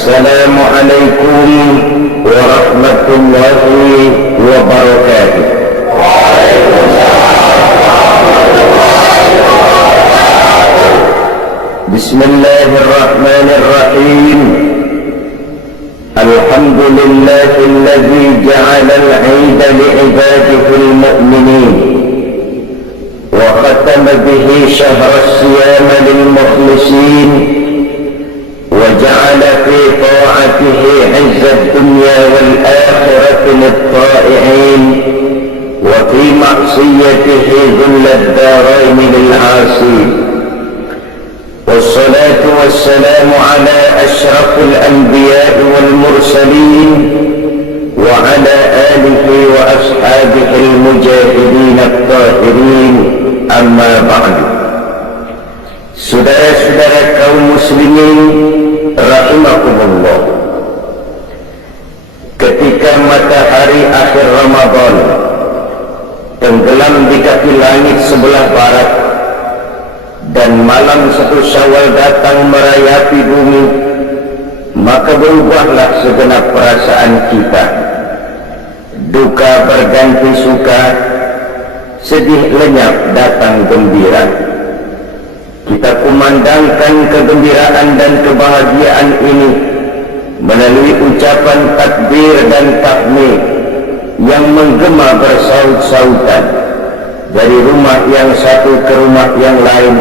Assalamualaikum warahmatullahi wabarakatuh. Bismillahirrahmanirrahim. Alhamdulillahilladzi ja'ala al-'ida li'ibadihi al-mu'minin wa khatama bihi shahra as-siyam lil-mukhlisin وجعل في طاعته عز الدنيا والآخرة للطائعين وفي معصيته ذل الدارين للعاصين والصلاة والسلام على أشرف الأنبياء والمرسلين وعلى آله وأصحابه المجاهدين الطاهرين أما بعد. Saudara-saudara kaum muslimin rahimakumullah, ketika matahari akhir Ramadan tenggelam di kaki langit sebelah barat dan malam 1 Syawal datang merayapi bumi, maka berubahlah segenap perasaan kita. Duka berganti suka, sedih lenyap datang gembira. Kita kumandangkan kegembiraan dan kebahagiaan ini melalui ucapan takbir dan tahmid yang menggema bersaut-sautan dari rumah yang satu ke rumah yang lain,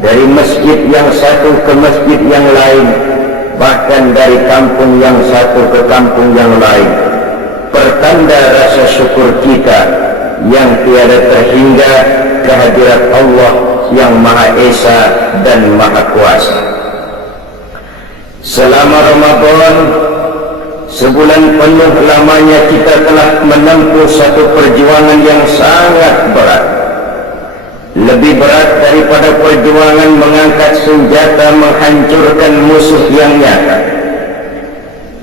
dari masjid yang satu ke masjid yang lain, bahkan dari kampung yang satu ke kampung yang lain, pertanda rasa syukur kita yang tiada terhingga kehadirat Allah yang Maha Esa dan Maha Kuasa. Selama Ramadan, sebulan penuh lamanya kita telah menempuh satu perjuangan yang sangat berat. Lebih berat daripada perjuangan mengangkat senjata menghancurkan musuh yang nyata.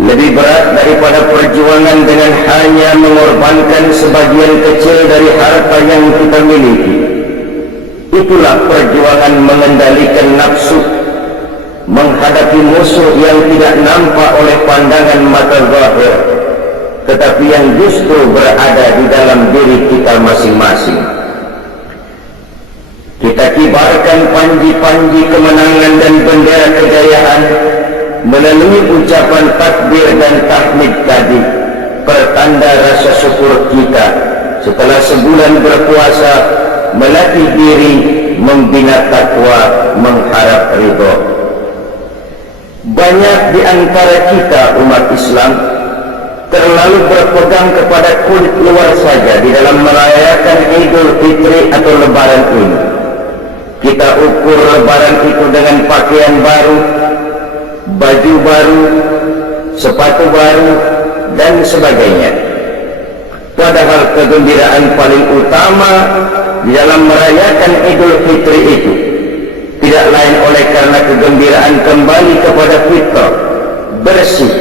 Lebih berat daripada perjuangan dengan hanya mengorbankan sebagian kecil dari harta yang kita miliki. Itulah perjuangan mengendalikan nafsu, menghadapi musuh yang tidak nampak oleh pandangan mata zahir, tetapi yang justru berada di dalam diri kita masing-masing. Kita kibarkan panji-panji kemenangan dan bendera kejayaan melalui ucapan takbir dan tahmid tadi, pertanda rasa syukur kita setelah sebulan berpuasa, melatih diri, membina takwa, mengharap ridho. Banyak di antara kita umat Islam terlalu berpegang kepada kulit luar saja di dalam merayakan Idul Fitri atau Lebaran ini. Kita ukur Lebaran itu dengan pakaian baru, baju baru, sepatu baru, dan sebagainya. Padahal kegembiraan paling utama di dalam merayakan Idul Fitri itu tidak lain oleh karena kegembiraan kembali kepada fitrah, bersih,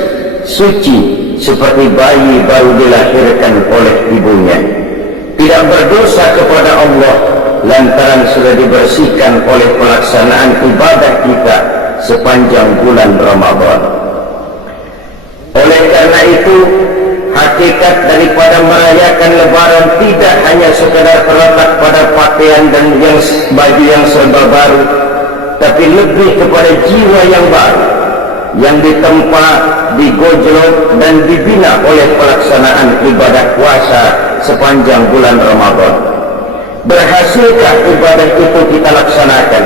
suci, seperti bayi baru dilahirkan oleh ibunya, tidak berdosa kepada Allah lantaran sudah dibersihkan oleh pelaksanaan ibadah kita sepanjang bulan Ramadan. Oleh karena itu, hakikat daripada merayakan Lebaran tidak hanya sekadar terletak pada pakaian dan baju yang serba baru, tapi lebih kepada jiwa yang baru, yang ditempa, digojlok dan dibina oleh pelaksanaan ibadah puasa sepanjang bulan Ramadan. Berhasilkah ibadah itu kita laksanakan,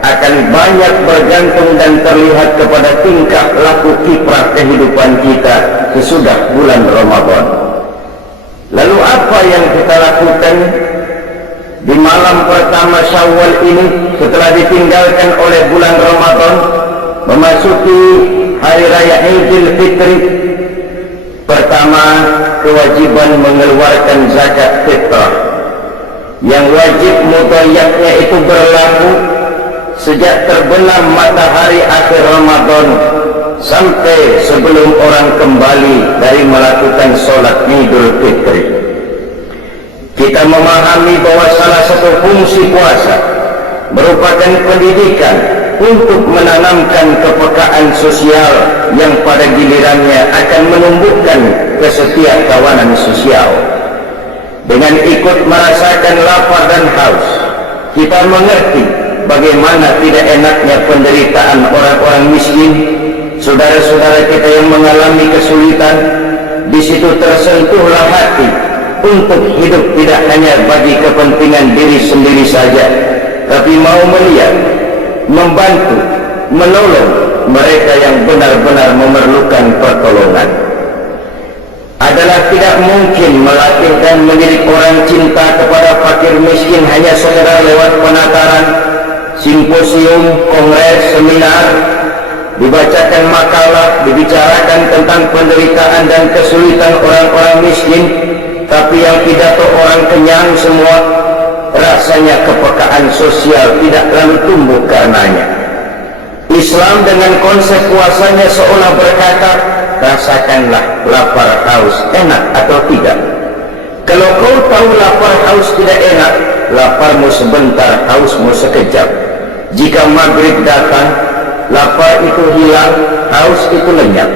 akan banyak bergantung dan terlihat kepada tingkah laku kiprah kehidupan kita sesudah bulan Ramadan. Lalu apa yang kita lakukan di malam pertama Syawal ini setelah ditinggalkan oleh bulan Ramadan, memasuki hari raya Idul Fitri? Pertama, kewajiban mengeluarkan zakat fitrah, yang wajib mudhayyaqnya itu berlaku sejak terbenam matahari akhir Ramadan sampai sebelum orang kembali dari melakukan sholat Idul Fitri. Kita memahami bahwa salah satu fungsi puasa merupakan pendidikan untuk menanamkan kepekaan sosial yang pada gilirannya akan menumbuhkan kesetiakawanan sosial. Dengan ikut merasakan lapar dan haus, kita mengerti bagaimana tidak enaknya penderitaan orang-orang miskin, saudara-saudara kita yang mengalami kesulitan. Di situ tersentuhlah hati untuk hidup tidak hanya bagi kepentingan diri sendiri saja, tapi mau melihat, membantu, menolong mereka yang benar-benar memerlukan pertolongan. Adalah tidak mungkin melatih dan mendidik orang cinta kepada fakir miskin hanya sekedar lewat penataran, simposium, kongres, seminar, dibacakan makalah, dibicarakan tentang penderitaan dan kesulitan orang-orang miskin, tapi yang pidato orang kenyang semua, rasanya kepekaan sosial tidak lalu tumbuh karenanya. Islam dengan konsep puasanya seolah berkata, rasakanlah lapar haus enak atau tidak. Kalau kau tahu lapar haus tidak enak, laparmu sebentar, hausmu sekejap. Jika maghrib datang, lapar itu hilang, haus itu lenyap.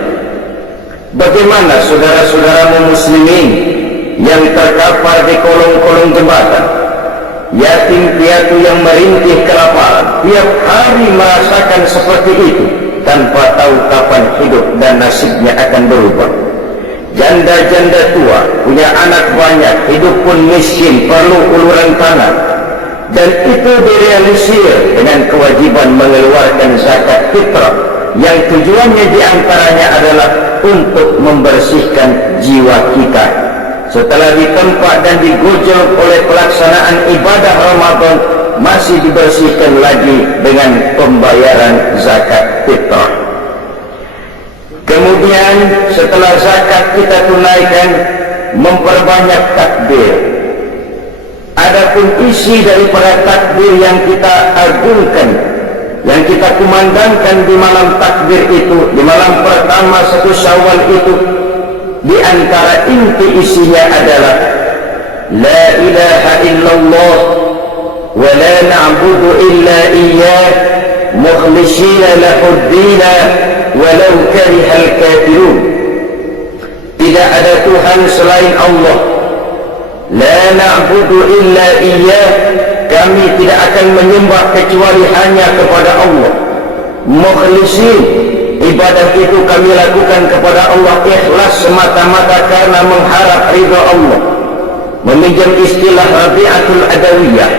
Bagaimana saudara-saudaramu muslimin yang terkapar di kolong-kolong jembatan, yatim piatu yang merintih kelaparan, tiap hari merasakan seperti itu tanpa tahu kapan hidup dan nasibnya akan berubah. Janda-janda tua punya anak banyak, hidup pun miskin, perlu uluran tangan, dan itu direalisir dengan kewajiban mengeluarkan zakat fitrah yang tujuannya diantaranya adalah untuk membersihkan jiwa kita setelah ditempa dan digojol oleh pelaksanaan ibadah Ramadan, masih dibersihkan lagi dengan pembayaran zakat fitrah. Kemudian setelah zakat kita tunaikan, memperbanyak takbir. Adapun isi daripada takbir yang kita agungkan, yang kita kumandangkan di malam takbir itu, di malam pertama 1 Syawal itu, di antara inti isinya adalah la ilaha illallah wa la na'budu illa iyyah mukhlishina lahuddina walau karihal kafirun. Tidak ada Tuhan selain Allah. La na'budu illa iyyah, kami tidak akan menyembah kecuali hanya kepada Allah. Mukhlisin, ibadah itu kami lakukan kepada Allah ikhlas semata-mata karena mengharap ridha Allah. Meminjam istilah Rabi'atul Adawiyah,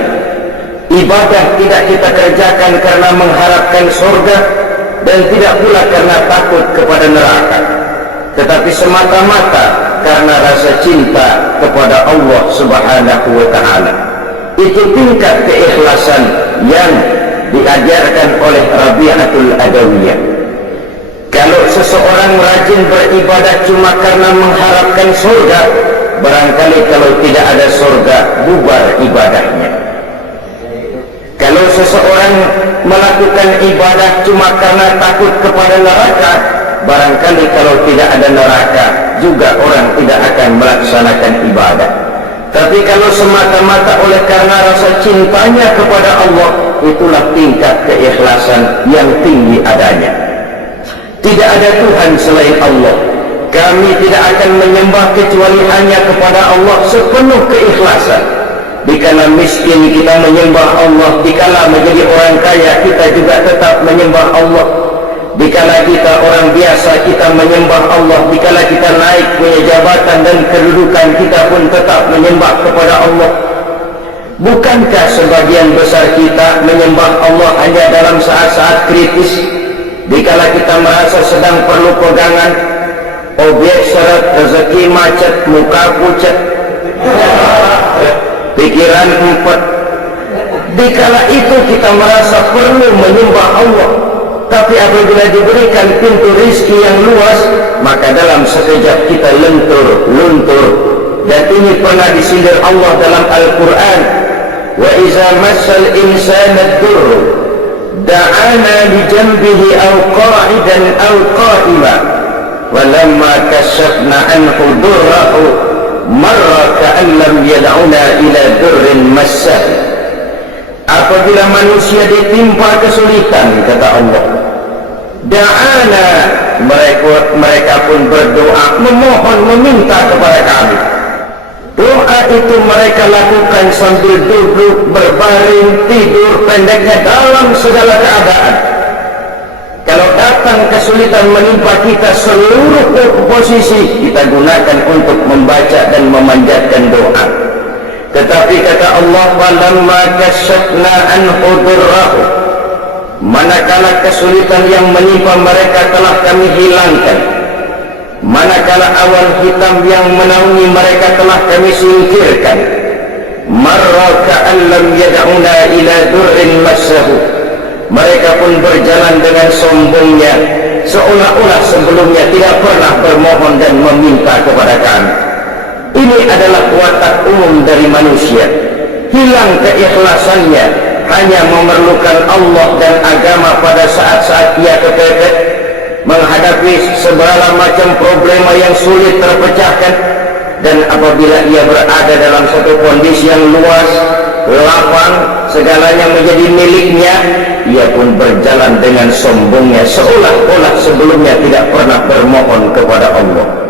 ibadah tidak kita kerjakan karena mengharapkan surga dan tidak pula karena takut kepada neraka, tetapi semata-mata karena rasa cinta kepada Allah Subhanahu wa ta'ala. Itu tingkat keikhlasan yang diajarkan oleh Rabi'atul Adawiyah. Kalau seseorang rajin beribadah cuma karena mengharapkan surga, barangkali kalau tidak ada surga, bubar ibadahnya. Kalau seseorang melakukan ibadah cuma karena takut kepada neraka, barangkali kalau tidak ada neraka, juga orang tidak akan melaksanakan ibadah. Tapi kalau semata-mata oleh karena rasa cintanya kepada Allah, itulah tingkat keikhlasan yang tinggi adanya. Tidak ada Tuhan selain Allah. Kami tidak akan menyembah kecuali hanya kepada Allah sepenuh keikhlasan. Dikala miskin kita menyembah Allah, dikala menjadi orang kaya kita juga tetap menyembah Allah. Dikala kita orang biasa kita menyembah Allah, dikala kita naik punya jabatan dan kedudukan kita pun tetap menyembah kepada Allah. Bukankah sebagian besar kita menyembah Allah hanya dalam saat-saat kritis, dikala kita merasa sedang perlu pegangan, objek seret, rezeki macet, muka pucat, pikiran empat. Dikala itu kita merasa perlu menyembah Allah. Tapi apabila diberikan pintu rizki yang luas, maka dalam sekejap kita luntur. Dan ini pernah disindir Allah dalam Al-Quran. Wa iza massal insana ad-durru da'ana li janbihi aw qa'idan aw qa'ima walamma kashafna anhu durrahu marra ka'an lam yad'una ila durrin massah. apabila manusia ditimpa kesulitan, kata Allah, da'ana, mereka pun berdoa, memohon, meminta kepada kami. Doa itu mereka lakukan sambil duduk, berbaring, tidur, pendeknya dalam segala keadaan. Kalau datang kesulitan menimpa kita, seluruh posisi kita gunakan untuk membaca dan memanjatkan doa. Tetapi kata Allah, walamma kasyafna anhu durrahu, manakala kesulitan yang menimpa mereka telah kami hilangkan, manakala awan hitam yang menaungi mereka telah kami singkirkan, marra ka'an lam yad'una ila durrin massahu, mereka pun berjalan dengan sombongnya, seolah-olah sebelumnya tidak pernah bermohon dan meminta kepada kami. Ini adalah watak umum dari manusia, hilang keikhlasannya, hanya memerlukan Allah dan agama pada saat-saat ia kepepet, menghadapi segala macam problema yang sulit terpecahkan. Dan apabila ia berada dalam satu kondisi yang luas, lapang, segalanya menjadi miliknya, ia pun berjalan dengan sombongnya, seolah-olah sebelumnya tidak pernah bermohon kepada Allah.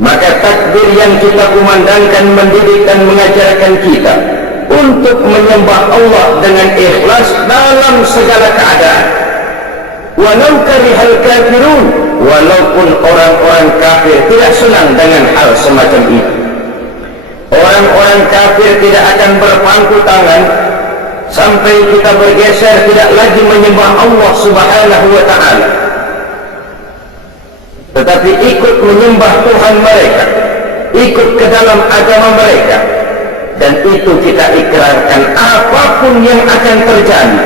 Maka takbir yang kita kumandangkan mendidik dan mengajarkan kita untuk menyembah Allah dengan ikhlas dalam segala keadaan. Walau karihal kafirun, walaupun orang-orang kafir tidak senang dengan hal semacam itu. Orang-orang kafir tidak akan berpangku tangan sampai kita bergeser tidak lagi menyembah Allah Subhanahu wa ta'ala, tetapi ikut menyembah Tuhan mereka, ikut ke dalam agama mereka. Dan itu kita ikrarkan, apapun yang akan terjadi,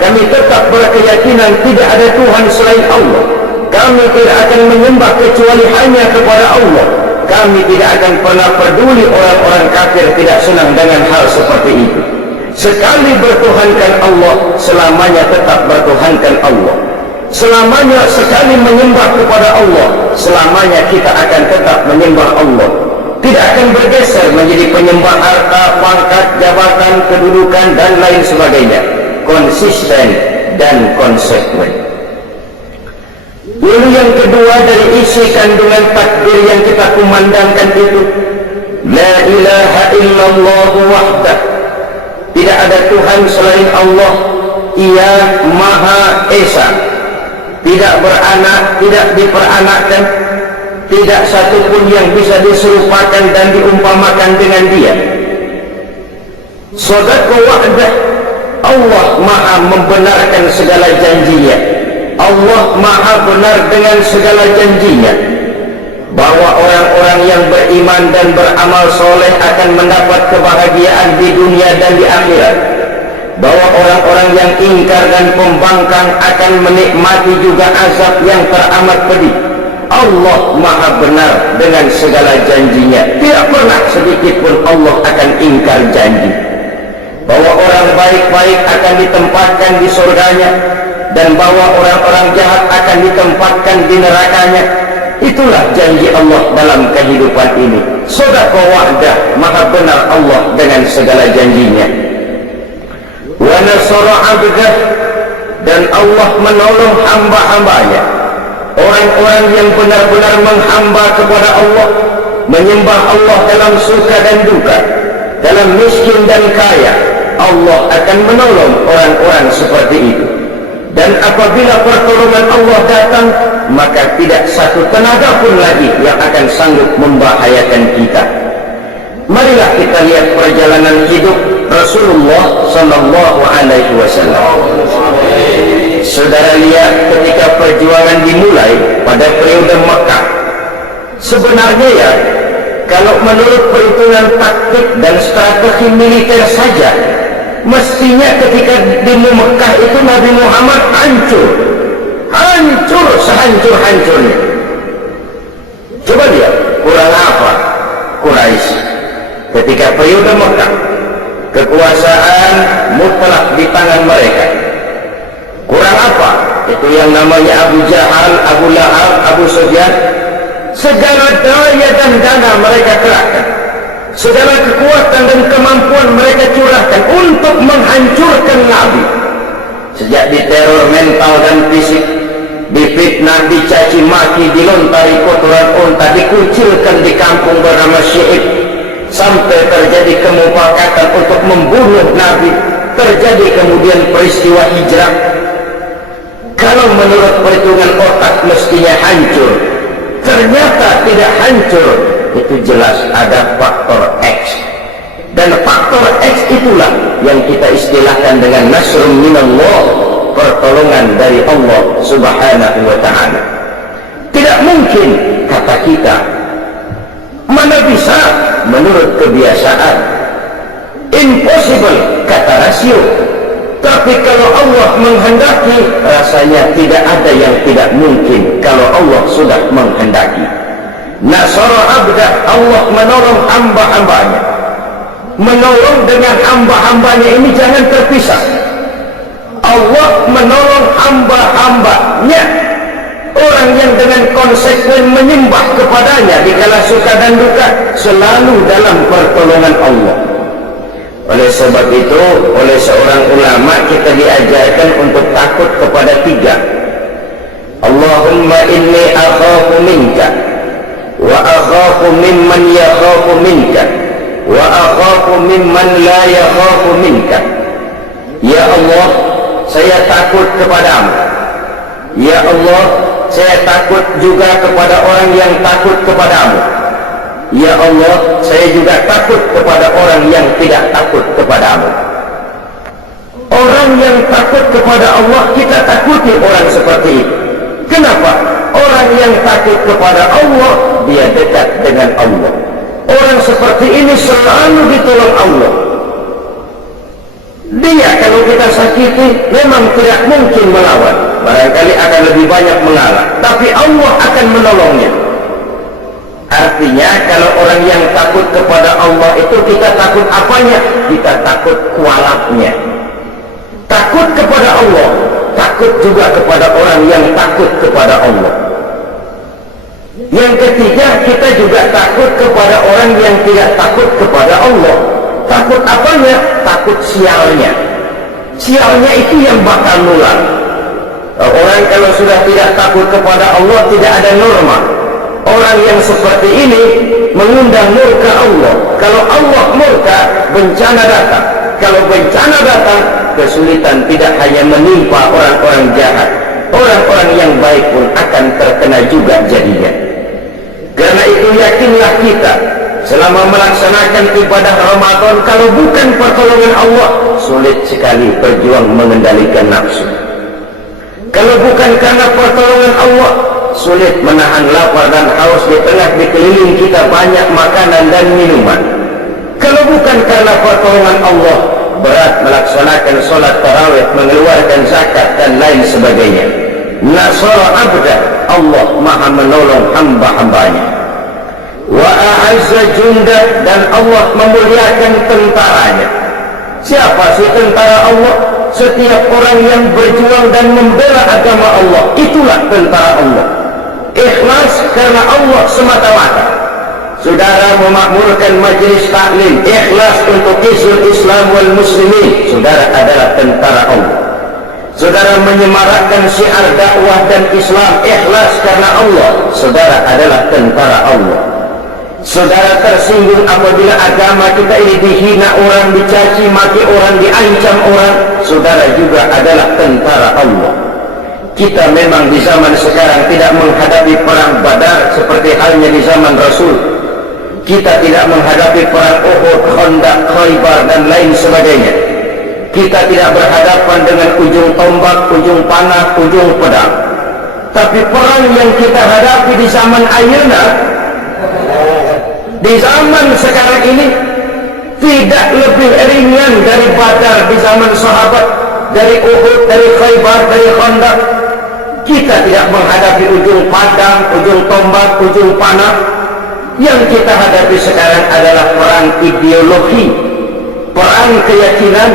kami tetap berkeyakinan tidak ada Tuhan selain Allah. Kami tidak akan menyembah kecuali hanya kepada Allah. Kami tidak akan pernah peduli orang-orang kafir tidak senang dengan hal seperti itu. Sekali bertuhankan Allah, selamanya tetap bertuhankan Allah. Selamanya sekali menyembah kepada Allah, selamanya kita akan tetap menyembah Allah. Tidak akan bergeser menjadi penyembah harta, pangkat, jabatan, kedudukan dan lain sebagainya. Konsisten dan konsekuen. Lalu yang kedua dari isi kandungan takbir yang kita kumandangkan itu, la ilaha illallah wahdah, tidak ada Tuhan selain Allah, ia Maha Esa, tidak beranak, tidak diperanakkan, tidak satupun yang bisa diserupakan dan diumpamakan dengan dia. Sadaqa wa'dah, Allah Maha membenarkan segala janjinya. Allah Maha benar dengan segala janjinya, bahwa orang-orang yang beriman dan beramal soleh akan mendapat kebahagiaan di dunia dan di akhirat, bahwa orang-orang yang ingkar dan pembangkang akan menikmati juga azab yang teramat pedih. Allah Maha benar dengan segala janjinya, tidak pernah sedikit pun Allah akan ingkar janji. Bahwa orang baik-baik akan ditempatkan di surganya, dan bahwa orang-orang jahat akan ditempatkan di nerakanya. Itulah janji Allah dalam kehidupan ini. Sadaqa wa'dah, Maha benar Allah dengan segala janjinya. Wa nasara 'abdah, dan Allah menolong hamba-hambanya, orang-orang yang benar-benar menghamba kepada Allah, menyembah Allah dalam suka dan duka, dalam miskin dan kaya. Allah akan menolong orang-orang seperti itu. Dan apabila pertolongan Allah datang, maka tidak satu tenaga pun lagi yang akan sanggup membahayakan kita. Marilah kita lihat perjalanan hidup Rasulullah sallallahu alaihi wasallam. Saudara lihat ketika perjuangan dimulai pada periode Mekah. Sebenarnya ya, kalau menurut perhitungan taktik dan strategi militer saja, mestinya ketika di Mekah itu Nabi Muhammad hancur sehancur-hancurnya. Coba lihat, kurang apa Quraisy ketika periode Mekah, kekuasaan mutlak di tangan mereka. Kurang apa? Itu yang namanya Abu Jahal, Abu Lahab, Abu Sufyan. Segala daya dan dana mereka kerahkan, segala kekuatan dan kemampuan mereka curahkan untuk menghancurkan diteror mental dan fisik, difitnah, dicaci maki, dilontari kotoran unta, dikucilkan di kampung bernama Syi'ib, sampai terjadi kemufakatan untuk membunuh Nabi, terjadi kemudian peristiwa hijrah. Kalau menurut perhitungan otak mestinya hancur, ternyata tidak hancur. Itu jelas ada faktor X, dan faktor X itulah yang kita istilahkan dengan nasrun minallah, pertolongan dari Allah subhanahu wa ta'ala. Tidak mungkin, kata kita, mana bisa menurut kebiasaan, impossible kata rasio. Tapi kalau Allah menghendaki, rasanya tidak ada yang tidak mungkin kalau Allah sudah menghendaki. Nasara abda, Allah menolong hamba-hambanya. Menolong dengan hamba-hambanya ini jangan terpisah. Allah menolong hamba-hambanya, orang yang dengan konsekuen menyembah kepadanya di kala suka dan duka, selalu dalam pertolongan Allah. Oleh sebab itu, oleh seorang ulama kita diajarkan untuk takut kepada tiga. Allahumma inni akhafu minka, wa akhafu mimman yakhafu minka, wa akhafu mimman la yakhafu minka. Ya Allah, saya takut kepadamu. Ya Allah, saya takut juga kepada orang yang takut kepadamu. Ya Allah, saya juga takut kepada orang yang tidak takut kepadamu. Orang yang takut kepada Allah, kita takuti orang seperti itu. Kenapa? Orang yang takut kepada Allah, dia dekat dengan Allah. Orang seperti ini selalu ditolong Allah. Dia kalau kita sakiti memang tidak mungkin melawan, barangkali akan lebih banyak mengalah, tapi Allah akan menolongnya. Artinya kalau orang yang takut kepada Allah itu, kita takut apanya? Kita takut kualatnya. Takut kepada Allah, takut juga kepada orang yang takut kepada Allah. Yang ketiga, kita juga takut kepada orang yang tidak takut kepada Allah. Takut apanya? Takut sialnya. Sialnya itu yang bakal nular. Orang kalau sudah tidak takut kepada Allah, tidak ada norma. Orang yang seperti ini mengundang murka Allah. Kalau Allah murka, bencana datang. Kalau bencana datang, kesulitan tidak hanya menimpa orang-orang jahat, orang-orang yang baik pun akan terkena juga jadinya. Karena itu yakinlah kita, selama melaksanakan ibadah Ramadan, kalau bukan pertolongan Allah, sulit sekali berjuang mengendalikan nafsu. Kalau bukan karena pertolongan Allah, sulit menahan lapar dan haus di tengah dikeliling kita banyak makanan dan minuman. Kalau bukan karena pertolongan Allah, berat melaksanakan sholat tarawih, mengeluarkan zakat dan lain sebagainya. Nasara abda, Allah maha menolong hamba-hambanya. Wa a'azza junda, dan Allah memuliakan tentaranya. Siapa sih tentara Allah? Setiap orang yang berjuang dan membela agama Allah, itulah tentara Allah. Ikhlas karena Allah semata-mata. Saudara memakmurkan majelis taklim, ikhlas untuk Hizbul Islam wal Muslimin, saudara adalah tentara Allah. Saudara menyemarakkan syiar dakwah dan Islam, ikhlas karena Allah, saudara adalah tentara Allah. Saudara tersinggung apabila agama kita ini dihina orang, dicaci maki orang, diancam orang, saudara juga adalah tentara Allah. Kita memang di zaman sekarang tidak menghadapi perang Badar seperti halnya di zaman Rasul. Kita tidak menghadapi perang Uhud, Khandaq, Khaybar dan lain sebagainya. Kita tidak berhadapan dengan ujung tombak, ujung panah, ujung pedang. Tapi perang yang kita hadapi di zaman ayeuna, di zaman sekarang ini, tidak lebih ringan dari Badar di zaman sahabat, dari Uhud, dari Khaybar, dari Khandaq. Kita tidak menghadapi ujung padang, ujung tombak, ujung panah. Yang kita hadapi sekarang adalah perang ideologi, perang keyakinan,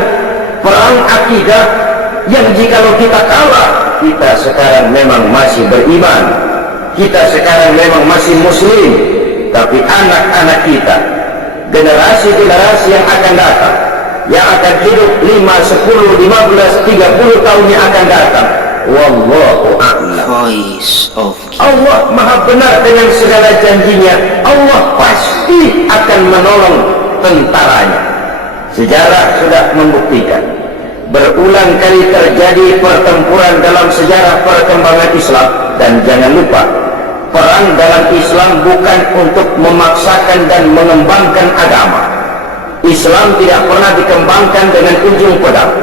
perang akidah, yang jikalau kita kalah, kita sekarang memang masih beriman, kita sekarang memang masih muslim, tapi anak-anak kita, generasi-generasi yang akan datang, yang akan hidup 5, 10, 15, 30 tahun yang akan datang. Wallahu a'lam. Voice of Allah maha benar dengan segala janjinya. Allah pasti akan menolong tentaranya. Sejarah sudah membuktikan, berulang kali terjadi pertempuran dalam sejarah perkembangan Islam. Dan jangan lupa, perang dalam Islam bukan untuk memaksakan dan mengembangkan agama. Islam tidak pernah dikembangkan dengan ujung pedang.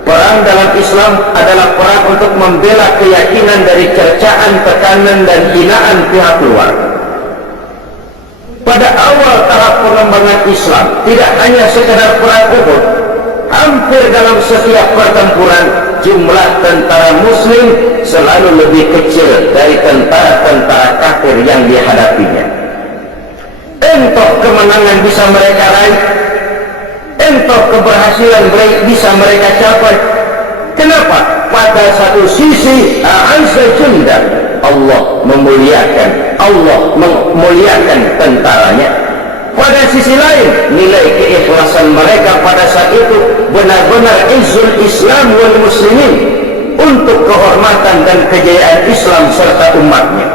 Perang dalam Islam adalah perang untuk membela keyakinan dari cercaan, tekanan, dan hinaan pihak luar. Pada awal tahap pengembangan Islam, tidak hanya sekedar perang Uhud, hampir dalam setiap pertempuran, jumlah tentara muslim selalu lebih kecil dari tentara-tentara kafir yang dihadapinya. Entah kemenangan bisa mereka raih, entah keberhasilan bisa mereka capai. Kenapa? Pada satu sisi, azza jalla, Allah memuliakan tentaranya. Pada sisi lain, nilai keikhlasan mereka pada saat itu benar-benar izzul Islam wal muslimin, untuk kehormatan dan kejayaan Islam serta umatnya.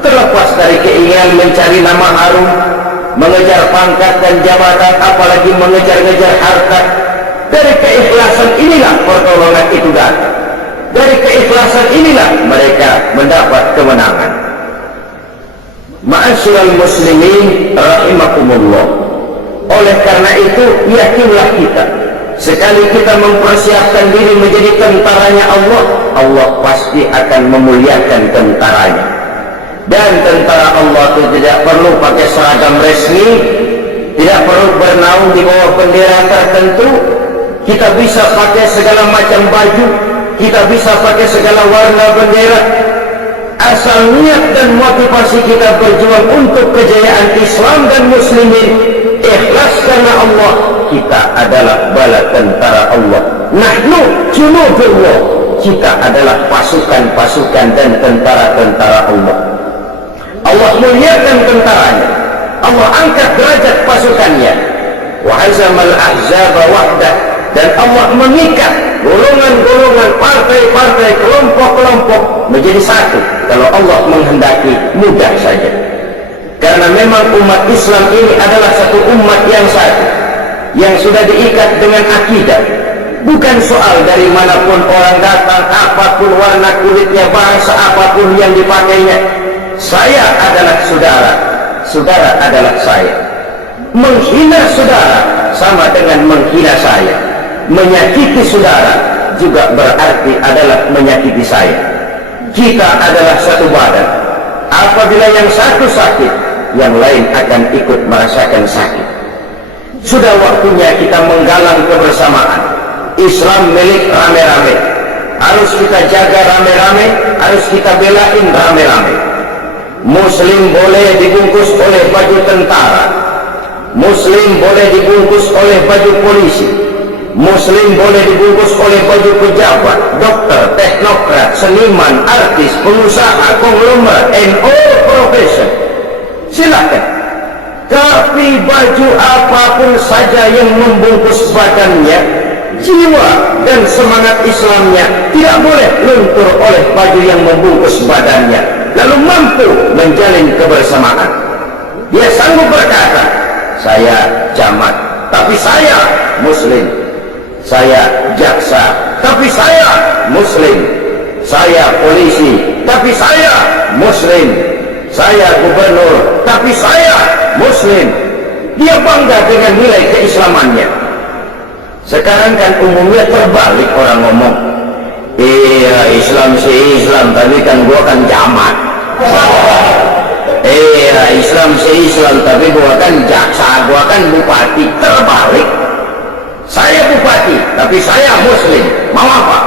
Terlepas dari keinginan mencari nama harum, mengejar pangkat dan jabatan, apalagi mengejar-ngejar harta, dari keikhlasan inilah pertolongan itu datang. Dari keikhlasan inilah mereka mendapat kemenangan. Ma'asyiral muslimin rahimakumullah. Oleh karena itu, yakinlah kita, sekali kita mempersiapkan diri menjadi tentaranya Allah, Allah pasti akan memuliakan tentaranya. Dan tentara Allah itu tidak perlu pakai seragam resmi, tidak perlu bernaung di bawah bendera tertentu. Kita bisa pakai segala macam baju, kita bisa pakai segala warna bendera, asal niat dan motivasi kita berjuang untuk kejayaan Islam dan muslimin, ikhlas karena Allah, kita adalah bala tentara Allah. Nahnu junudullah, kita adalah pasukan-pasukan dan tentara-tentara Allah. Allah muliakan tentaranya, Allah angkat derajat pasukannya. Wa hazamal ahzaba wahdah, dan Allah mengikat golongan-golongan, partai-partai, kelompok-kelompok menjadi satu. Kalau Allah menghendaki, mudah saja. Karena memang umat Islam ini adalah satu umat yang satu, yang sudah diikat dengan akidah. Bukan soal dari manapun orang datang, apapun warna kulitnya, bahasa apapun yang dipakainya. Saya adalah saudara, saudara adalah saya. Menghina saudara sama dengan menghina saya. Menyakiti saudara juga berarti adalah menyakiti saya. Kita adalah satu badan. Apabila yang satu sakit, yang lain akan ikut merasakan sakit. Sudah waktunya kita menggalang kebersamaan. Islam milik rame-rame, harus kita jaga rame-rame, harus kita belain rame-rame. Muslim boleh dibungkus oleh baju tentara, Muslim boleh dibungkus oleh baju polisi, Muslim boleh dibungkus oleh baju pejabat, dokter, teknokrat, seniman, artis, pengusaha, konglomerat, and all profession. Silakan. Tapi baju apapun saja yang membungkus badannya, jiwa dan semangat Islamnya tidak boleh luntur oleh baju yang membungkus badannya, lalu mampu menjalin kebersamaan. Dia sanggup berkata, saya camat, tapi saya Muslim. Saya jaksa, tapi saya Muslim. Saya polisi, tapi saya Muslim. Saya gubernur, tapi saya Muslim. Dia bangga dengan nilai keislamannya. Sekarang kan umumnya terbalik, orang ngomong, iya Islam sih Islam, tapi kan gua kan jamat. Iya Islam sih Islam, tapi gua kan jaksa, gua kan bupati. Terbalik. Saya bupati, tapi saya Muslim. Mau apa?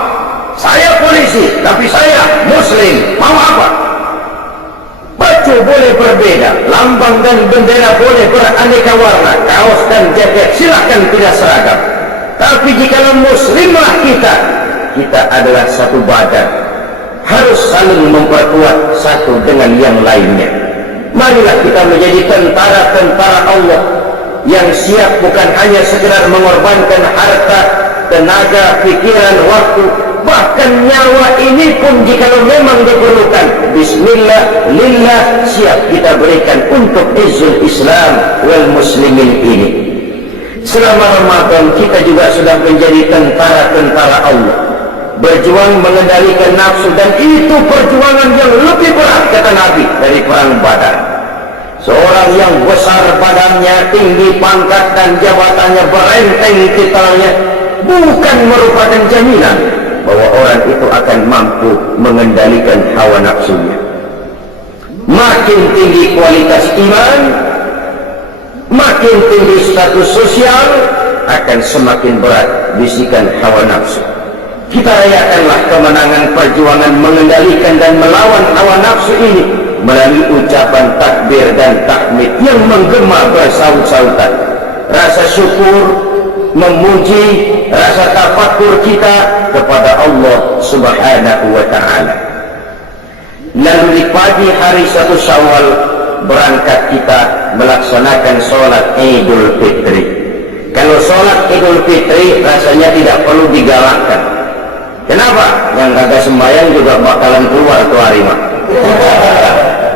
Saya polisi, tapi saya Muslim. Mau apa? Baju boleh berbeda, lambang dan bendera boleh beraneka warna, kaos dan jaket silakan tidak seragam. Tapi jikalau muslimlah kita adalah satu badan, harus saling memperkuat satu dengan yang lainnya. Marilah kita menjadi tentara-tentara Allah, yang siap bukan hanya sekedar mengorbankan harta, tenaga, pikiran, waktu, bahkan nyawa ini pun jika memang diperlukan, bismillah, lillah, siap kita berikan untuk izzul Islam wal muslimin ini. Selama Ramadan kita juga sudah menjadi tentara-tentara Allah, berjuang mengendalikan nafsu, dan itu perjuangan yang lebih berat kata Nabi dari perang Badar. Seorang yang besar badannya, tinggi pangkat dan jabatannya, berenteng titelnya, bukan merupakan jaminan bahwa orang itu akan mampu mengendalikan hawa nafsunya. Makin tinggi kualitas iman, makin tinggi status sosial, akan semakin berat bisikan hawa nafsu. Kita rayakanlah kemenangan perjuangan mengendalikan dan melawan hawa nafsu ini melalui ucapan takbir dan tahmid yang menggema bersaut-sautan. Rasa syukur, memuji, rasa tafakur kita kepada Allah Subhanahu wa ta'ala. Lalu di pagi hari 1 Syawal berangkat kita melaksanakan sholat Idul Fitri. Kalau sholat Idul Fitri rasanya tidak perlu digalakkan. Kenapa? Yang kagak sembahyang juga bakalan keluar tuh hari mah.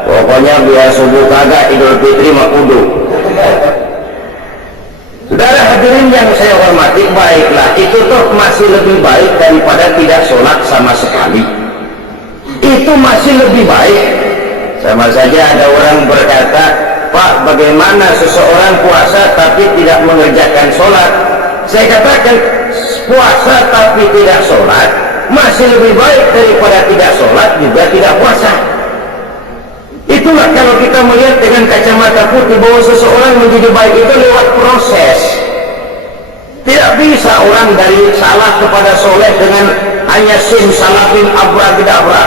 Pokoknya biar subuh kagak, Idul Fitri mah kudu. Saudara hadirin yang saya hormati, baiklah, itu tuh masih lebih baik daripada tidak sholat sama sekali. Itu masih lebih baik. Sama saja ada orang berkata, Pak, bagaimana seseorang puasa tapi tidak mengerjakan sholat? Saya katakan, puasa tapi tidak sholat masih lebih baik daripada tidak sholat juga tidak puasa. Itulah kalau kita melihat dengan kacamata putih bahwa seseorang menjadi baik itu lewat proses. Tidak bisa orang dari salah kepada soleh dengan hanya simsalabim abrakadabra.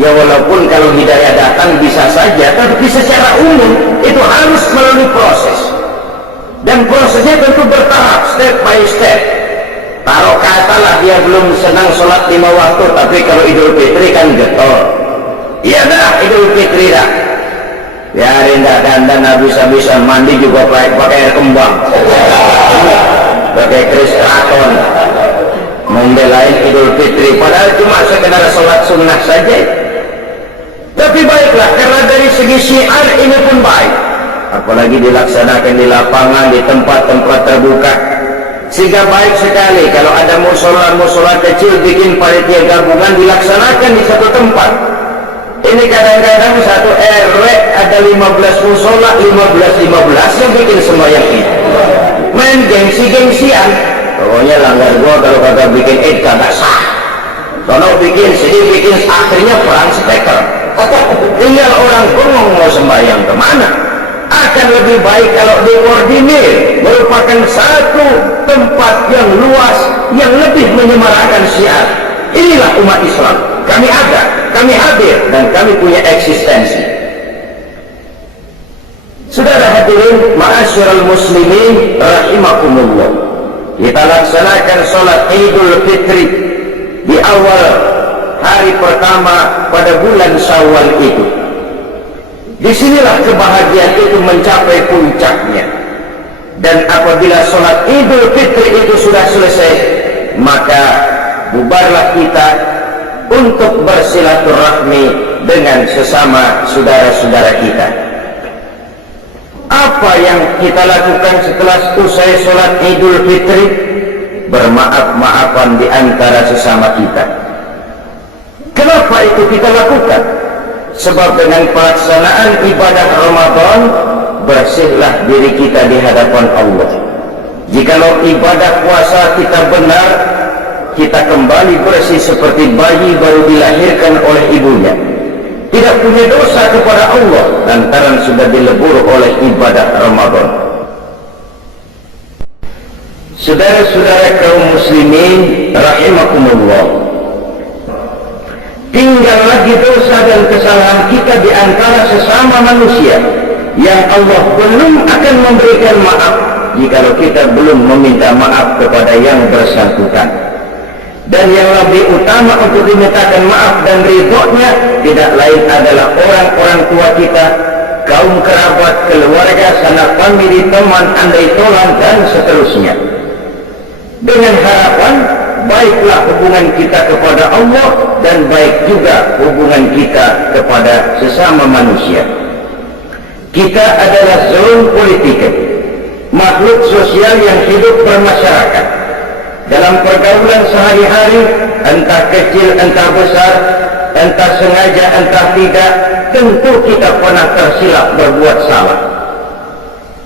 Ya walaupun kalau hidayah datang bisa saja, tapi secara umum itu harus melalui proses. Dan prosesnya tentu bertahap, step by step. Taruh katalah dia belum senang sholat 5 waktu, tapi kalau Idul Fitri kan getol. Iya dah, Idul Fitri dah. Biarin dah dandan habis-habisan, mandi juga pakai air kembang, pakai kris keraton, membelain Idul Fitri, padahal cuma sekedar sholat sunnah saja. Tapi baiklah, karena dari segi syiar ini pun baik, apalagi dilaksanakan di lapangan, di tempat-tempat terbuka, sehingga baik sekali kalau ada musola kecil bikin panitia gabungan dilaksanakan di satu tempat. Ini kadang-kadang satu RW ada 15 musola, 15 yang bikin sembahyang itu. Main gengsi-gengsian, pokoknya langgar gua kalau kagak bikin kagak sah. Kalau bikin sedih, bikin akhirnya perang speaker. Tinggal orang bengong mau sembahyang kemana. Akan lebih baik kalau diordinir, merupakan satu tempat yang luas yang lebih menyemarakan syiar. Inilah umat Islam, kami ada, kami hadir, dan kami punya eksistensi. Saudara hadirin ma'asyiral muslimin rahimakumullah, kita laksanakan sholat Idul Fitri di awal hari pertama pada bulan Syawal itu. Disinilah kebahagiaan itu mencapai puncaknya. Dan apabila sholat Idul Fitri itu sudah selesai, maka bubarlah kita untuk bersilaturahmi dengan sesama saudara-saudara kita. Apa yang kita lakukan setelah usai sholat Idul Fitri? Bermaaf-maafan di antara sesama kita. Kenapa itu kita lakukan? Sebab dengan pelaksanaan ibadah Ramadan, bersihlah diri kita di hadapan Allah. Jikalau ibadah puasa kita benar, kita kembali bersih seperti bayi baru dilahirkan oleh ibunya, tidak punya dosa kepada Allah lantaran sudah dilebur oleh ibadah Ramadan. Saudara-saudara kaum muslimin rahimakumullah, tinggal lagi dosa dan kesalahan kita di antara sesama manusia yang Allah belum akan memberikan maaf jikalau kita belum meminta maaf kepada yang bersangkutan. Dan yang lebih utama untuk dimintakan maaf dan ridhonya tidak lain adalah orang-orang tua kita, kaum kerabat, keluarga, sanak family, teman, andai tolan, dan seterusnya. Dengan harapan baiklah hubungan kita kepada Allah dan baik juga hubungan kita kepada sesama manusia. Kita adalah zoon politik, makhluk sosial yang hidup bermasyarakat. Dalam pergaulan sehari-hari, entah kecil, entah besar, entah sengaja, entah tidak, tentu kita pernah tersilap berbuat salah.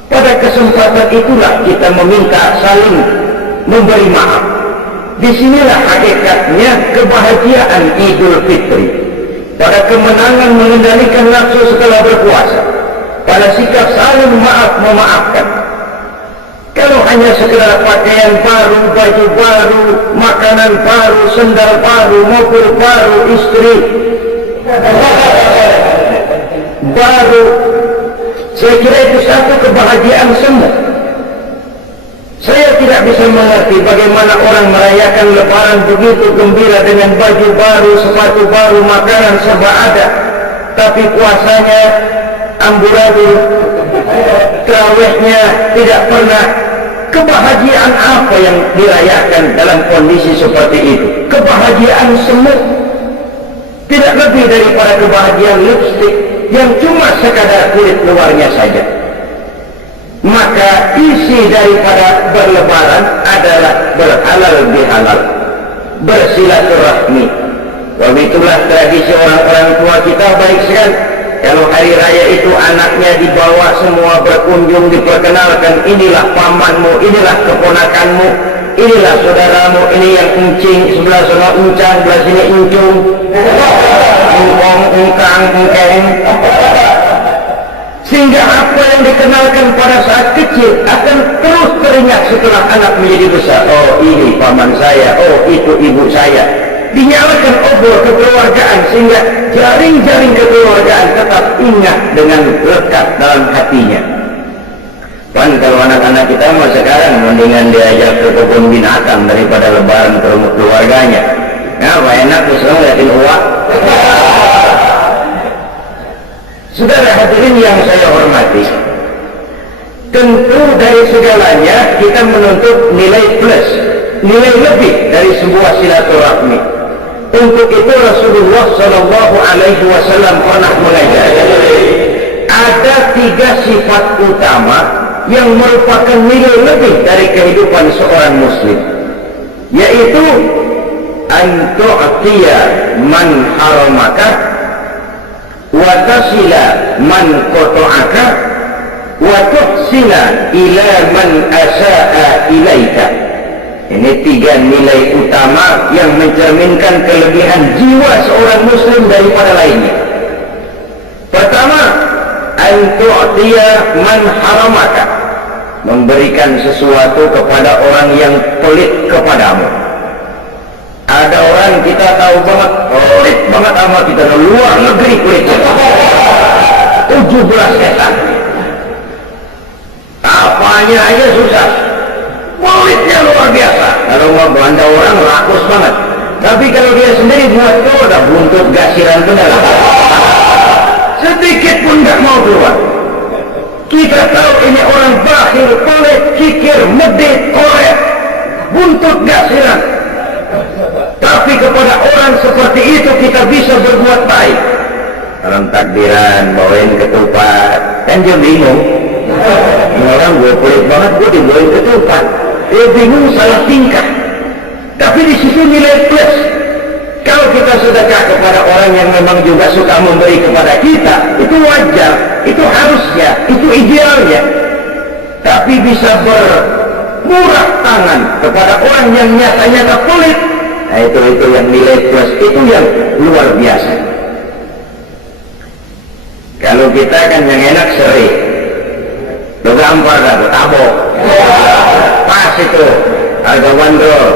Pada kesempatan itulah kita meminta saling memberi maaf. Disinilah hakikatnya kebahagiaan Idul Fitri. Pada kemenangan mengendalikan nafsu setelah berpuasa, pada sikap saling memaafkan. Kalau hanya sekedar pakaian baru, baju baru, makanan baru, sendal baru, mobil baru, istri baru, saya kira itu satu kebahagiaan semua. Saya tidak bisa mengerti bagaimana orang merayakan Lebaran begitu gembira dengan baju baru, sepatu baru, makanan serba ada, tapi puasanya amburadul, tarawihnya tidak pernah. Kebahagiaan apa yang dirayakan dalam kondisi seperti itu? Kebahagiaan semu, tidak lebih daripada kebahagiaan lipstik yang cuma sekadar kulit luarnya saja. Maka isi daripada berlebaran adalah berhalal bihalal, bersilaturahmi. Begitulah tradisi orang-orang tua kita baik sekali. Kalau hari raya itu anaknya dibawa semua berkunjung, diperkenalkan, inilah pamanmu, inilah keponakanmu, inilah saudaramu, ini yang encing, sebelah sana encang, sebelah sini encung, engkong, engkang, engkeng. Sehingga apa yang dikenalkan pada saat kecil akan terus teringat setelah anak menjadi besar. Oh, ini paman saya, oh itu ibu saya. Dinyalakan obor kekeluargaan sehingga jaring-jaring kekeluargaan tetap ingat dengan lekat dalam hatinya. Kan kalau anak-anak kita mau sekarang mendingan diajak ke kebun binatang daripada lebaran ke rumah keluarganya. Nah, apa enak misalnya ngeliatin uak. Saudara hadirin yang saya hormati, tentu dari segalanya kita menuntut nilai plus, nilai lebih dari sebuah silaturahmi. Untuk itu Rasulullah Shallallahu Alaihi Wasallam pernah mengajarkan ada 3 sifat utama yang merupakan nilai lebih dari kehidupan seorang muslim, yaitu an tu'tiya man haramaka wa tasila man qata'aka wa tuhsina ila man asaa ilaika. Ini 3 nilai utama yang mencerminkan kelebihan jiwa seorang muslim daripada lainnya. Pertama, an tu'tiya man haramaka, memberikan sesuatu kepada orang yang pelit kepadamu. Ada orang kita tahu banget, pelit banget sama kita, luar negeri pelitnya 17 setan, apanya aja susah, pelitnya luar biasa. Kalau mau belanja orang rakus banget, tapi kalau dia sendiri buat tuh udah buntut gasiran tuh sedikit pun gak mau keluar. Kita tahu ini orang bakhil, pelit, kikir, medit, korek, buntut gasiran, tapi kepada orang seperti itu kita bisa berbuat baik. Dalam takbiran bawain ketupat, kan dia bingung, ini orang gue pelit banget, gue dibawain ketupat, dia bingung, salah tingkah. Tapi di situ nilai plus. Kalau kita sedekah kepada orang yang memang juga suka memberi kepada kita, itu wajar, itu harusnya, itu idealnya. Tapi bisa bermurah tangan kepada orang yang nyata-nyata pelit, nah itu yang nilai plus, itu yang luar biasa. Kalau kita kan yang enak seri, lo gampar dah, tabok, pas itu, harga bandrol.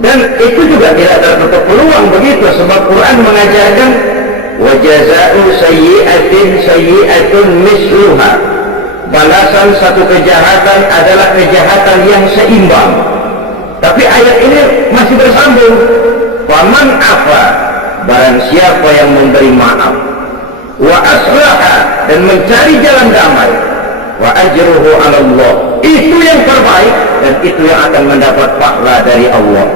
Dan itu juga tidak tertutup peluang begitu, sebab Quran mengajarkan wa jazaa'u sayyi'atin sayyi'atun misluha, balasan satu kejahatan adalah kejahatan yang seimbang. Tapi ayat ini masih bersambung, wa man afa, barang siapa yang memberi maaf, wa aslaha, dan mencari jalan damai, wa ajruhu 'ala Allah. Itu yang terbaik dan itu yang akan mendapat pahala dari Allah.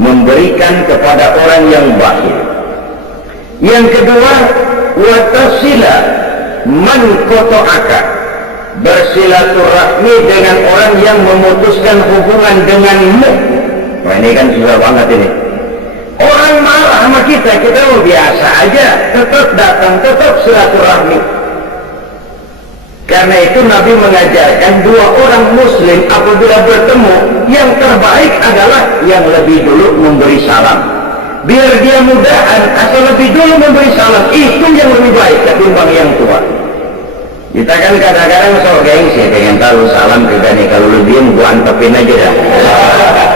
Memberikan kepada orang yang bakhil. Yang kedua, wa tasila man qata'aka, bersilaturahmi dengan orang yang memutuskan hubungan denganmu. Nah, ini kan susah banget ini. Orang marah sama kita mau biasa aja, tetap datang, tetap silaturahmi. Karena itu Nabi mengajarkan dua orang muslim apabila bertemu, yang terbaik adalah yang lebih dulu memberi salam. Biar dia mudahan, asal lebih dulu memberi salam, itu yang lebih baik ketimbang yang tua. Kita kan kadang-kadang so gengsi, pengen tahu salam kita nih, kalau lu diem gua antepin aja dah.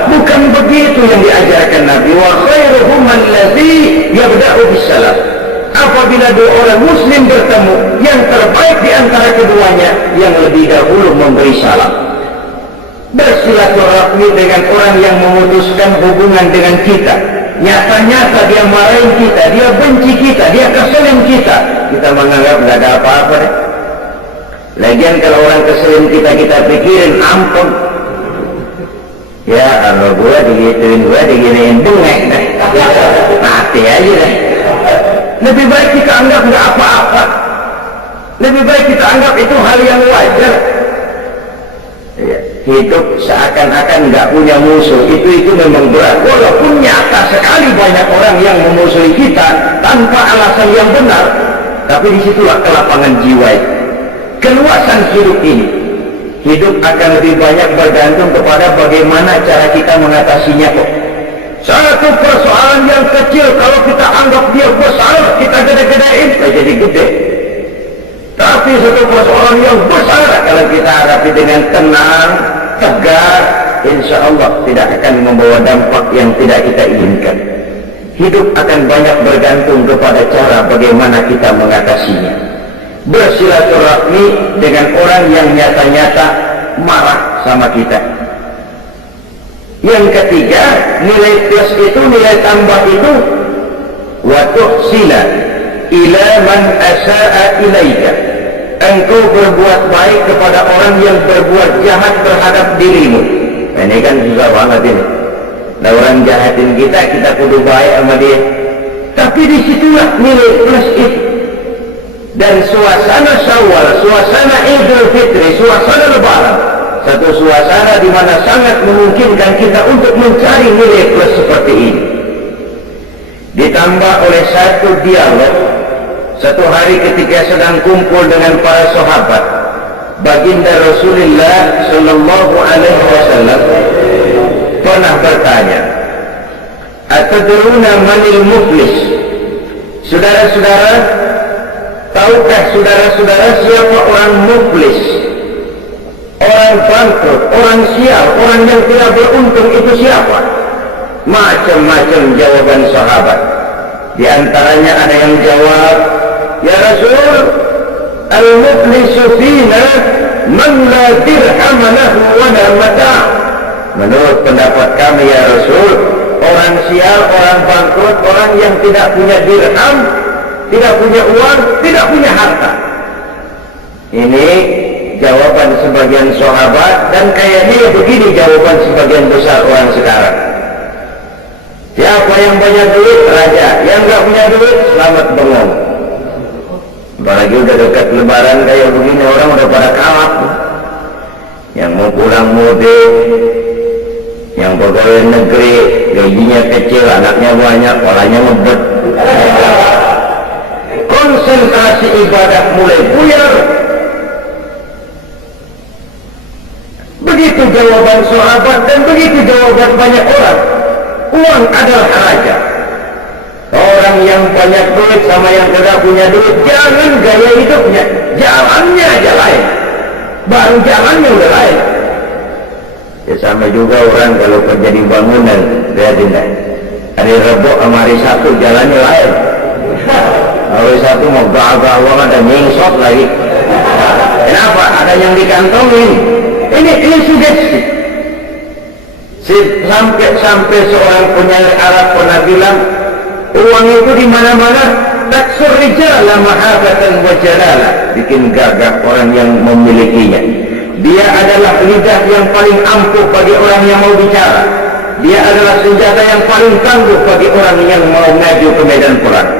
Bukan begitu yang diajarkan Nabi. Wa khairuhum allazi yabda'u bisalam. Apabila dua orang muslim bertemu, yang terbaik di antara keduanya yang lebih dahulu memberi salam. Bersilaturahmi dengan orang yang memutuskan hubungan dengan kita. Nyata-nyata dia marahin kita, dia benci kita, dia keselin kita. Kita menganggap tidak ada apa-apa deh. Lagian kalau orang keselin kita, kita pikirin ampun. Ya kalau gua digituin, gua diginiin, bengek deh. Mati aja deh. Lebih baik kita anggap nggak apa-apa. Lebih baik kita anggap itu hal yang wajar. Ya, hidup seakan-akan nggak punya musuh, itu memang berat. Walaupun nyata sekali banyak orang yang memusuhi kita tanpa alasan yang benar, tapi disitulah kelapangan jiwa itu. Keluasan hidup ini, hidup akan lebih banyak bergantung kepada bagaimana cara kita mengatasinya kok. Satu persoalan yang kecil kalau kita anggap dia besar, kita gede-gedein, jadi gede. Tapi satu persoalan yang besar kalau kita hadapi dengan tenang, tegar, insya Allah tidak akan membawa dampak yang tidak kita inginkan. Hidup akan banyak bergantung kepada cara bagaimana kita mengatasinya. Bersilaturahmi dengan orang yang nyata-nyata marah sama kita. Yang ketiga, nilai plus itu, nilai tambah itu, wa tuhsila ila man asa'a ilaika. Engkau berbuat baik kepada orang yang berbuat jahat terhadap dirimu. Nah, ini kan susah banget ini. Nah, orang jahatin kita, kita kudu baik sama dia. Tapi disitulah nilai plus itu. Dan suasana Syawal, suasana Idul Fitri, suasana Lebaran, satu suasana di mana sangat memungkinkan kita untuk mencari nilai plus seperti ini. Ditambah oleh satu dialog, satu hari ketika sedang kumpul dengan para sahabat, baginda Rasulullah Sallallahu Alaihi Wasallam pernah bertanya, "Atadruna manil muflis?" Saudara-saudara, tahukah saudara-saudara siapa orang muflis? Orang bangkrut, orang sial, orang yang tidak beruntung itu siapa? Macam-macam jawaban sahabat. Di antaranya ada yang jawab, "Ya Rasul, al-muflisu fina man la dirham lahu wa la mata'." Menurut pendapat kami ya Rasul, orang sial, orang bangkrut, orang yang tidak punya dirham, tidak punya uang, tidak punya harta. Ini jawaban sebagian sahabat, dan kayaknya begini jawaban sebagian besar orang sekarang. Siapa yang banyak duit? Raja. Yang nggak punya duit? Selamat bengong. Apalagi udah dekat lebaran kayak begini, orang udah pada kalap. Yang mau pulang mudik, yang pegawai negeri, gajinya kecil, anaknya banyak, polanya ngebet. Konsentrasi ibadah mulai buyar. Begitu jawaban sahabat dan begitu jawaban banyak orang. Uang adalah raja. Orang yang banyak duit sama yang tidak punya duit, jangan gaya hidupnya, jalannya aja lain. Baru jalannya udah lain. Ya sama juga orang kalau kerja di bangunan, lihatin deh. Hari Rabu sama hari Sabtu jalannya lain. Hari Sabtu mau gagah dan nyingsot lagi. Kenapa? Ada yang dikantongin. Ini sugesti. Sampai seorang penyair Arab pernah bilang, uang itu di mana-mana, taksur rijala mahabatan wa jalala, bikin gagah orang yang memilikinya. Dia adalah lidah yang paling ampuh bagi orang yang mau bicara. Dia adalah senjata yang paling tangguh bagi orang yang mau maju ke medan perang.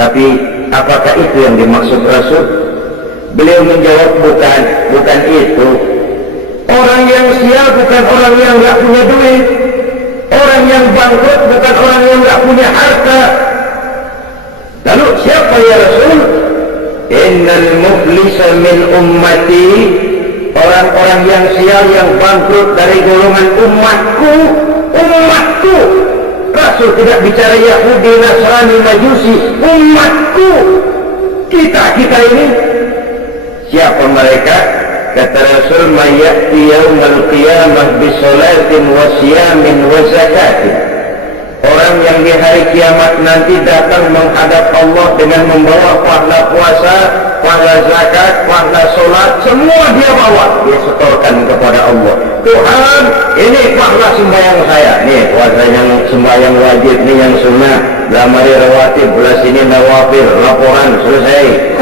Tapi apakah itu yang dimaksud Rasul? Beliau menjawab, bukan itu. Orang yang sial bukan orang yang gak punya duit. Orang yang bangkrut bukan orang yang gak punya harta. Lalu siapa ya Rasul? Innal muflisa min ummati, orang-orang yang sial yang bangkrut dari golongan umatku. Rasul tidak bicara Yahudi, Nasrani, Majusi, umatku. Kita ini. Siapa mereka? Kata Rasul, mayati yaumal qiyamah bisolatin wa siyamin wa zakatin. Orang yang di hari kiamat nanti datang menghadap Allah dengan membawa pahala puasa, pahala zakat, pahala solat, semua dia bawa, dia setorkan kepada Allah. Tuhan, ini pahala sembahyang saya, nih puasa yang sembahyang wajib, nih yang sunnah, lamari rawatib, belas ini nawafil, laporan selesai.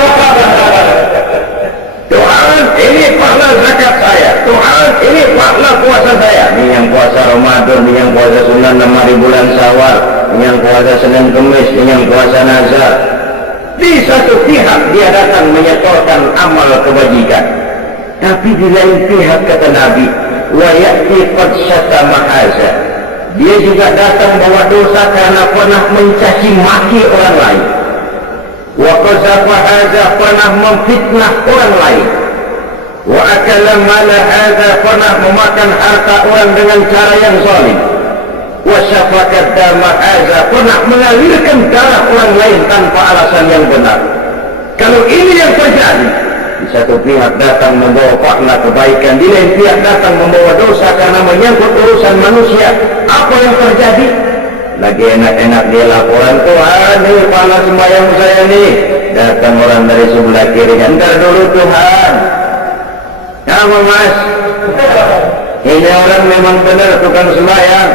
Tuhan, ini pahala zakat saya. Tuhan, ini pahala puasa saya. Ini yang puasa Ramadan, ini yang puasa sunnah 6 hari bulan Syawal, ini yang puasa Senin Kemis, ini yang puasa Nazar. Di satu pihak dia datang menyetorkan amal kebajikan, tapi di lain pihak kata Nabi, wa ya'ti qad syatama haza, dia juga datang bawa dosa karena pernah mencaci maki orang lain. Wa qazafa hadza, pernah memfitnah orang lain. Wa akala mala hadza, pernah memakan harta orang dengan cara yang zalim. Wa syafaqat dama hadza, pernah mengalirkan darah orang lain tanpa alasan yang benar. Kalau ini yang terjadi, di satu pihak datang membawa pahala kebaikan, di lain pihak datang membawa dosa karena menyangkut urusan manusia, apa yang terjadi? Lagi enak-enak dia laporan, Tuhan, ini pahala sembahyang saya nih. Datang orang dari sebelah kiri, ntar dulu Tuhan. Nama mas, ini orang memang benar tukang sembahyang.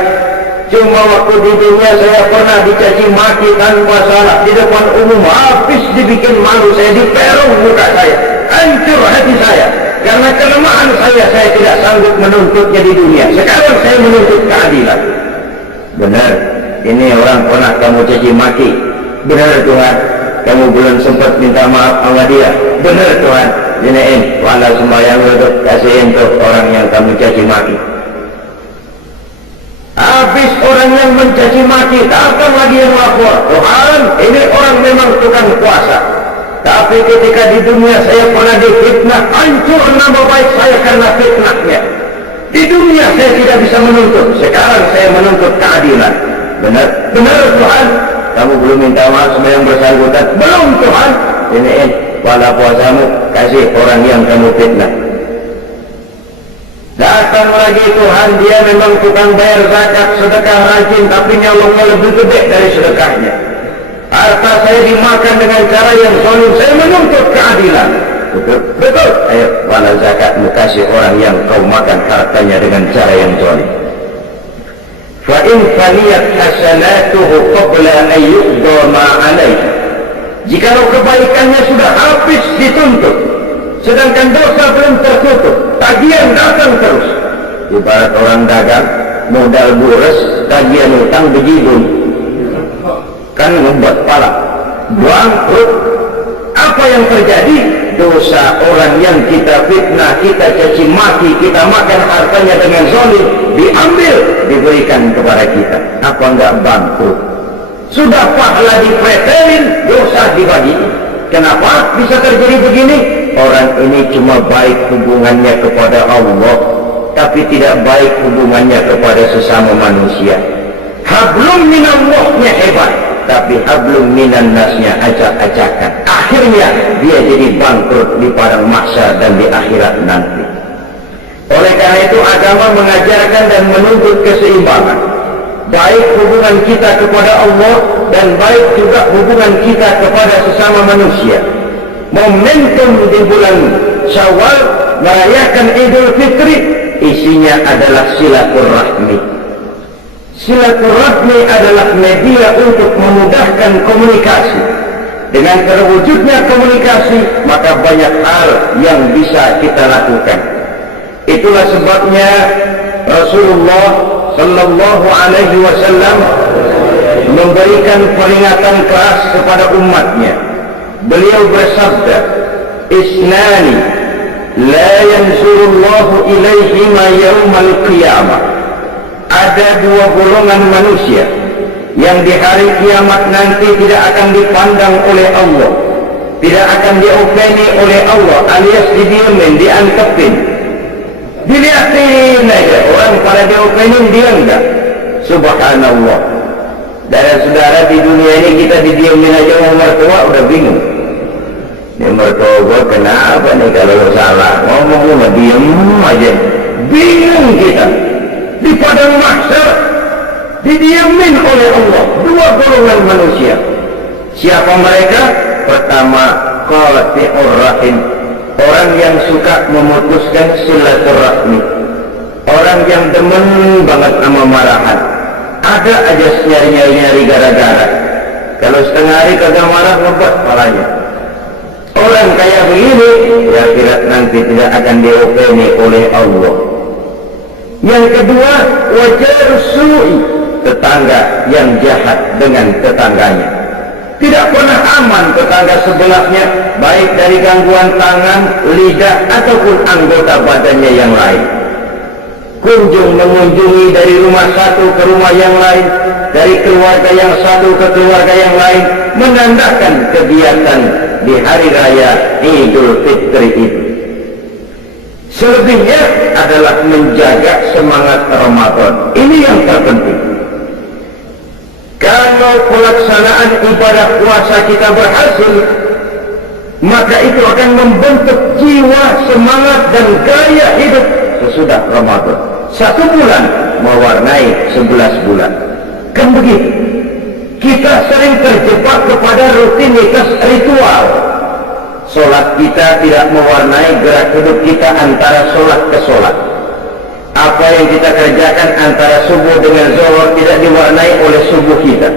Cuma waktu di dunia saya pernah dicaci maki tanpa salah di depan umum, habis dibikin malu saya, diperung muka saya, hancur hati saya. Karena kelemahan saya tidak sanggup menuntutnya di dunia. Sekarang saya menuntut keadilan. Benar. Ini orang pernah kamu caci maki. Benar Tuhan, kamu belum sempat minta maaf sama dia. Benar Tuhan, iniin pahala sembahyang untuk kasihin untuk orang yang kamu caci maki. Habis orang yang mencaci maki, datang lagi yang lapor, Tuhan, ini orang memang tukang puasa, tapi ketika di dunia saya pernah difitnah, hancur nama baik saya karena fitnahnya. Di dunia saya tidak bisa menuntut, sekarang saya menuntut keadilan. Benar Tuhan, kamu belum minta maaf sama yang bersangkutan. Belum Tuhan, iniin pahala puasamu, kasih orang yang kamu fitnah. Datang lagi Tuhan, dia memang tukang bayar zakat, sedekah rajin, tapi nyolongnya lebih gede dari sedekahnya. Harta saya dimakan dengan cara yang zalim, saya menuntut keadilan. Betul. Ayo pahala zakatmu kasih orang yang kau makan hartanya dengan cara yang zalim. فَإِنْ فَنِيَتْ حَسَنَاتُهُ قَبْلَ أَنْ يُقْضَى مَا عَلَيْهِ, jikalau kebaikannya sudah habis dituntut, sedangkan dosa belum tertutup, tagihan datang terus. Ibarat orang dagang, modal bures, tagihan utang bejibun, kan membuat pala bangkrut. Apa yang terjadi? Dosa orang yang kita fitnah, kita caci maki, kita makan hartanya dengan zalim, diambil, diberikan kepada kita. Apa enggak bangkrut? Sudah pahala dipretelin, dosa dibagi. Kenapa bisa terjadi begini? Orang ini cuma baik hubungannya kepada Allah, tapi tidak baik hubungannya kepada sesama manusia. Hablum minallahnya hebat, tapi hablum minan nasnya acak-acakan. Akhirnya dia jadi bangkrut di padang mahsyar dan di akhirat nanti. Oleh karena itu agama mengajarkan dan menuntut keseimbangan, baik hubungan kita kepada Allah dan baik juga hubungan kita kepada sesama manusia. Momentum di bulan Syawal merayakan Idul Fitri, isinya adalah silaturahmi. Silaturahmi adalah media untuk memudahkan komunikasi. Dengan terwujudnya komunikasi, maka banyak hal yang bisa kita lakukan. Itulah sebabnya Rasulullah Sallallahu Alaihi Wasallam memberikan peringatan keras kepada umatnya. Beliau bersabda, "Isnani la yanzurullahu ilaihima yaumal qiyamah." Ada dua golongan manusia yang di hari kiamat nanti tidak akan dipandang oleh Allah, tidak akan diopeni oleh Allah, alias didiamin, diantepin, dilihatin aja. Orang pada diopenin, dia enggak. Subhanallah. Dan saudara, di dunia ini kita didiamin aja, orang mertua udah bingung. Ini mertua gue kenapa nih kalau salah ngomong, diem aja, bingung kita. Di padang mahsyar didiamin oleh Allah dua golongan manusia. Siapa mereka? Pertama, qati'ur rahim, orang yang suka memutuskan silaturahmi, orang yang demen banget sama marahan. Ada aja nyari-nyari gara-gara. Kalau setengah hari kagak marah, ngebat palanya. Orang kayak begini ya akhirat nanti tidak akan diopeni oleh Allah. Yang kedua, wajar su'i, tetangga yang jahat dengan tetangganya. Tidak pernah aman tetangga sebelahnya, baik dari gangguan tangan, lidah, ataupun anggota badannya yang lain. Kunjung mengunjungi dari rumah satu ke rumah yang lain, dari keluarga yang satu ke keluarga yang lain, menandakan kegiatan di hari raya Idul Fitri itu. Selebihnya adalah menjaga semangat Ramadan. Ini yang terpenting. Kalau pelaksanaan ibadah puasa kita berhasil, maka itu akan membentuk jiwa, semangat, dan gaya hidup sesudah Ramadan. 1 bulan mewarnai 11 bulan. Kan begitu. Kita sering terjebak kepada rutinitas ritual. Solat kita tidak mewarnai gerak hidup kita antara solat ke solat. Apa yang kita kerjakan antara subuh dengan zuhur tidak diwarnai oleh subuh kita.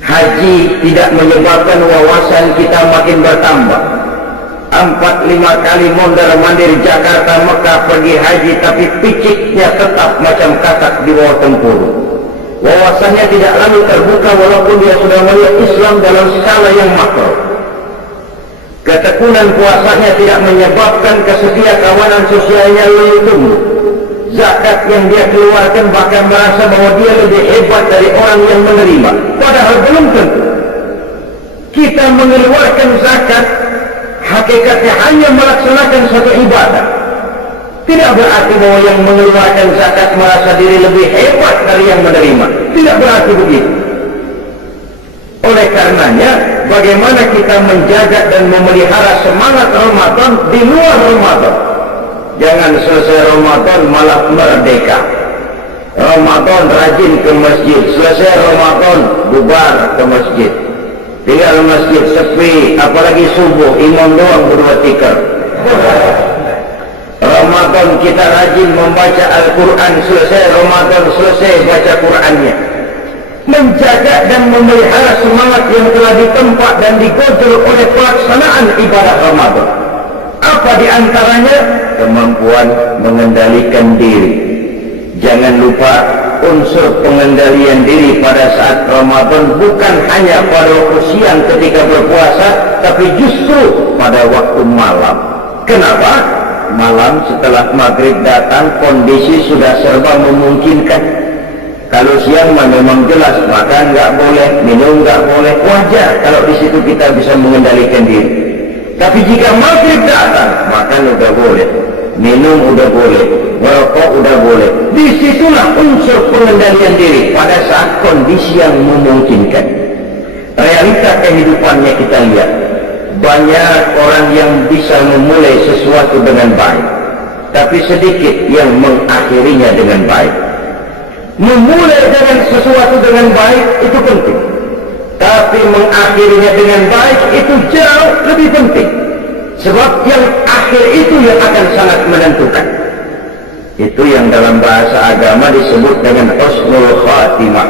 Haji tidak menyebabkan wawasan kita makin bertambah. 4-5 kali mondar-mandir Jakarta Mekah pergi haji, tapi piciknya tetap macam katak di bawah tempurung. Wawasannya tidak lalu terbuka walaupun dia sudah melihat Islam dalam skala yang makro. Ketekunan puasanya tidak menyebabkan kesetia kawanan sosialnya lebih tumbuh. Zakat yang dia keluarkan bahkan merasa bahwa dia lebih hebat dari orang yang menerima, padahal belum tentu. Kita mengeluarkan zakat hakikatnya hanya melaksanakan satu ibadah. Tidak berarti bahwa yang mengeluarkan zakat merasa diri lebih hebat dari yang menerima. Tidak berarti begitu. Oleh karenanya, bagaimana kita menjaga dan memelihara semangat Ramadan di luar Ramadan. Jangan selesai Ramadan malah merdeka. Ramadan rajin ke masjid, selesai Ramadan bubar ke masjid. Tinggal masjid sepi, apalagi subuh, imam doang berdua tikar. Ramadan kita rajin membaca Al-Quran, selesai Ramadan selesai baca Qurannya. Menjaga dan memelihara semangat yang telah ditempa dan digojol oleh pelaksanaan ibadah Ramadan. Apa diantaranya? Kemampuan mengendalikan diri. Jangan lupa unsur pengendalian diri pada saat Ramadan bukan hanya pada siang ketika berpuasa, tapi justru pada waktu malam. Kenapa? Malam setelah maghrib datang kondisi sudah serba memungkinkan. Kalau siang memang jelas makan nggak boleh, minum nggak boleh, wajar kalau di situ kita bisa mengendalikan diri. Tapi jika maghrib datang, makan udah boleh, minum udah boleh, merokok udah boleh. Disitulah unsur pengendalian diri pada saat kondisi yang memungkinkan. Realita kehidupannya kita lihat, banyak orang yang bisa memulai sesuatu dengan baik, tapi sedikit yang mengakhirinya dengan baik. Memulai dengan sesuatu dengan baik itu penting, tapi mengakhirinya dengan baik itu jauh lebih penting. Sebab yang akhir itu yang akan sangat menentukan. Itu yang dalam bahasa agama disebut dengan husnul khatimah.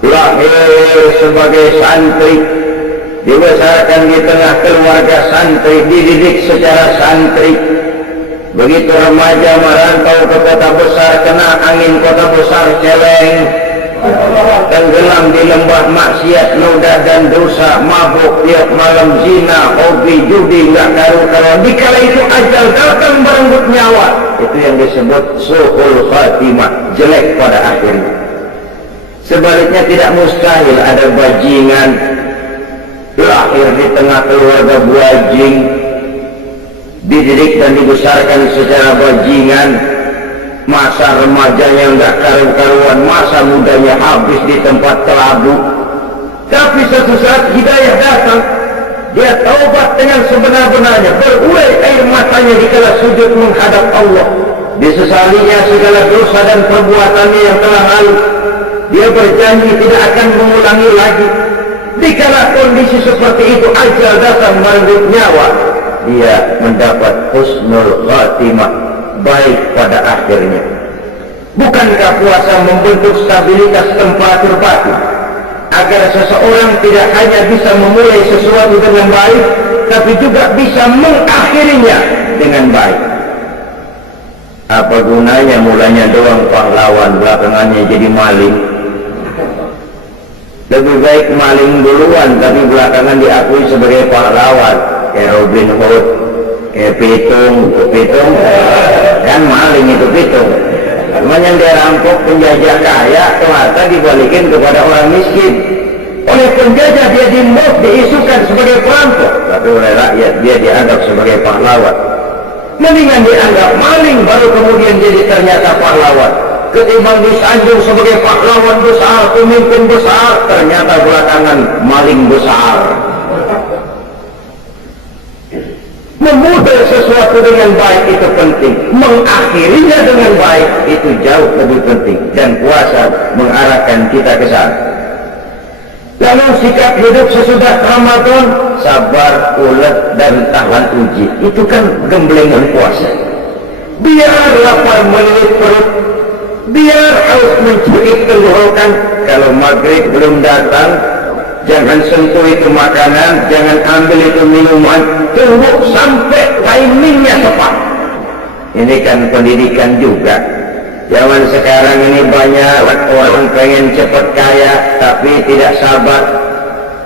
Lahir sebagai santri, dibesarkan di tengah keluarga santri, dididik secara santri. Begitu remaja merantau ke kota besar, kena angin kota besar celeng, tenggelam di lembah maksiat, noda dan dosa, mabuk tiap malam, zina, hobi, judi, nggak karu-karuan. Dikala itu ajal datang merenggut nyawa, itu yang disebut su'ul khatimah, jelek pada akhirnya. Sebaliknya tidak mustahil ada bajingan lahir di tengah keluarga bajing, dididik dan dibesarkan secara bajingan, masa remajanya nggak karu-karuan, masa mudanya habis di tempat kelabu. Tapi suatu saat hidayah datang, dia taubat dengan sebenar-benarnya, berurai air matanya dikala sujud menghadap Allah, disesalinya segala dosa dan perbuatannya yang telah lalu. Dia berjanji tidak akan mengulangi lagi. Dikala kondisi seperti itu ajal datang merenggut nyawa, dia mendapat husnul khatimah, baik pada akhirnya. Bukankah puasa membentuk stabilitas temperatur batin, agar seseorang tidak hanya bisa memulai sesuatu dengan baik, tapi juga bisa mengakhirinya dengan baik? Apa gunanya mulanya doang pahlawan, belakangannya jadi maling? Lebih baik maling duluan tapi belakangan diakui sebagai pahlawan, kayak Robin Hood, kayak Pitung kan maling itu Pitung. Cuman yang dia rampok penjajah kaya, ternyata dibalikin kepada orang miskin. Oleh penjajah dia dimot, diisukan sebagai perampok, tapi oleh rakyat dia dianggap sebagai pahlawan. Mendingan dianggap maling baru kemudian jadi ternyata pahlawan, ketimbang disanjung sebagai pahlawan besar, pemimpin besar, ternyata belakangan maling besar. Memulai sesuatu dengan baik itu penting, mengakhirinya dengan baik itu jauh lebih penting, dan puasa mengarahkan kita ke sana. Lalu sikap hidup sesudah Ramadan, sabar, ulet, dan tahan uji, itu kan gemblengan puasa. Biar lapar melilit perut, biar haus mencuri tenggorokan, kalau maghrib belum datang, jangan sentuh itu makanan, jangan ambil itu minuman, tunggu sampai timingnya tepat. Ini kan pendidikan juga. Zaman sekarang ini banyak orang pengen cepat kaya, tapi tidak sabar,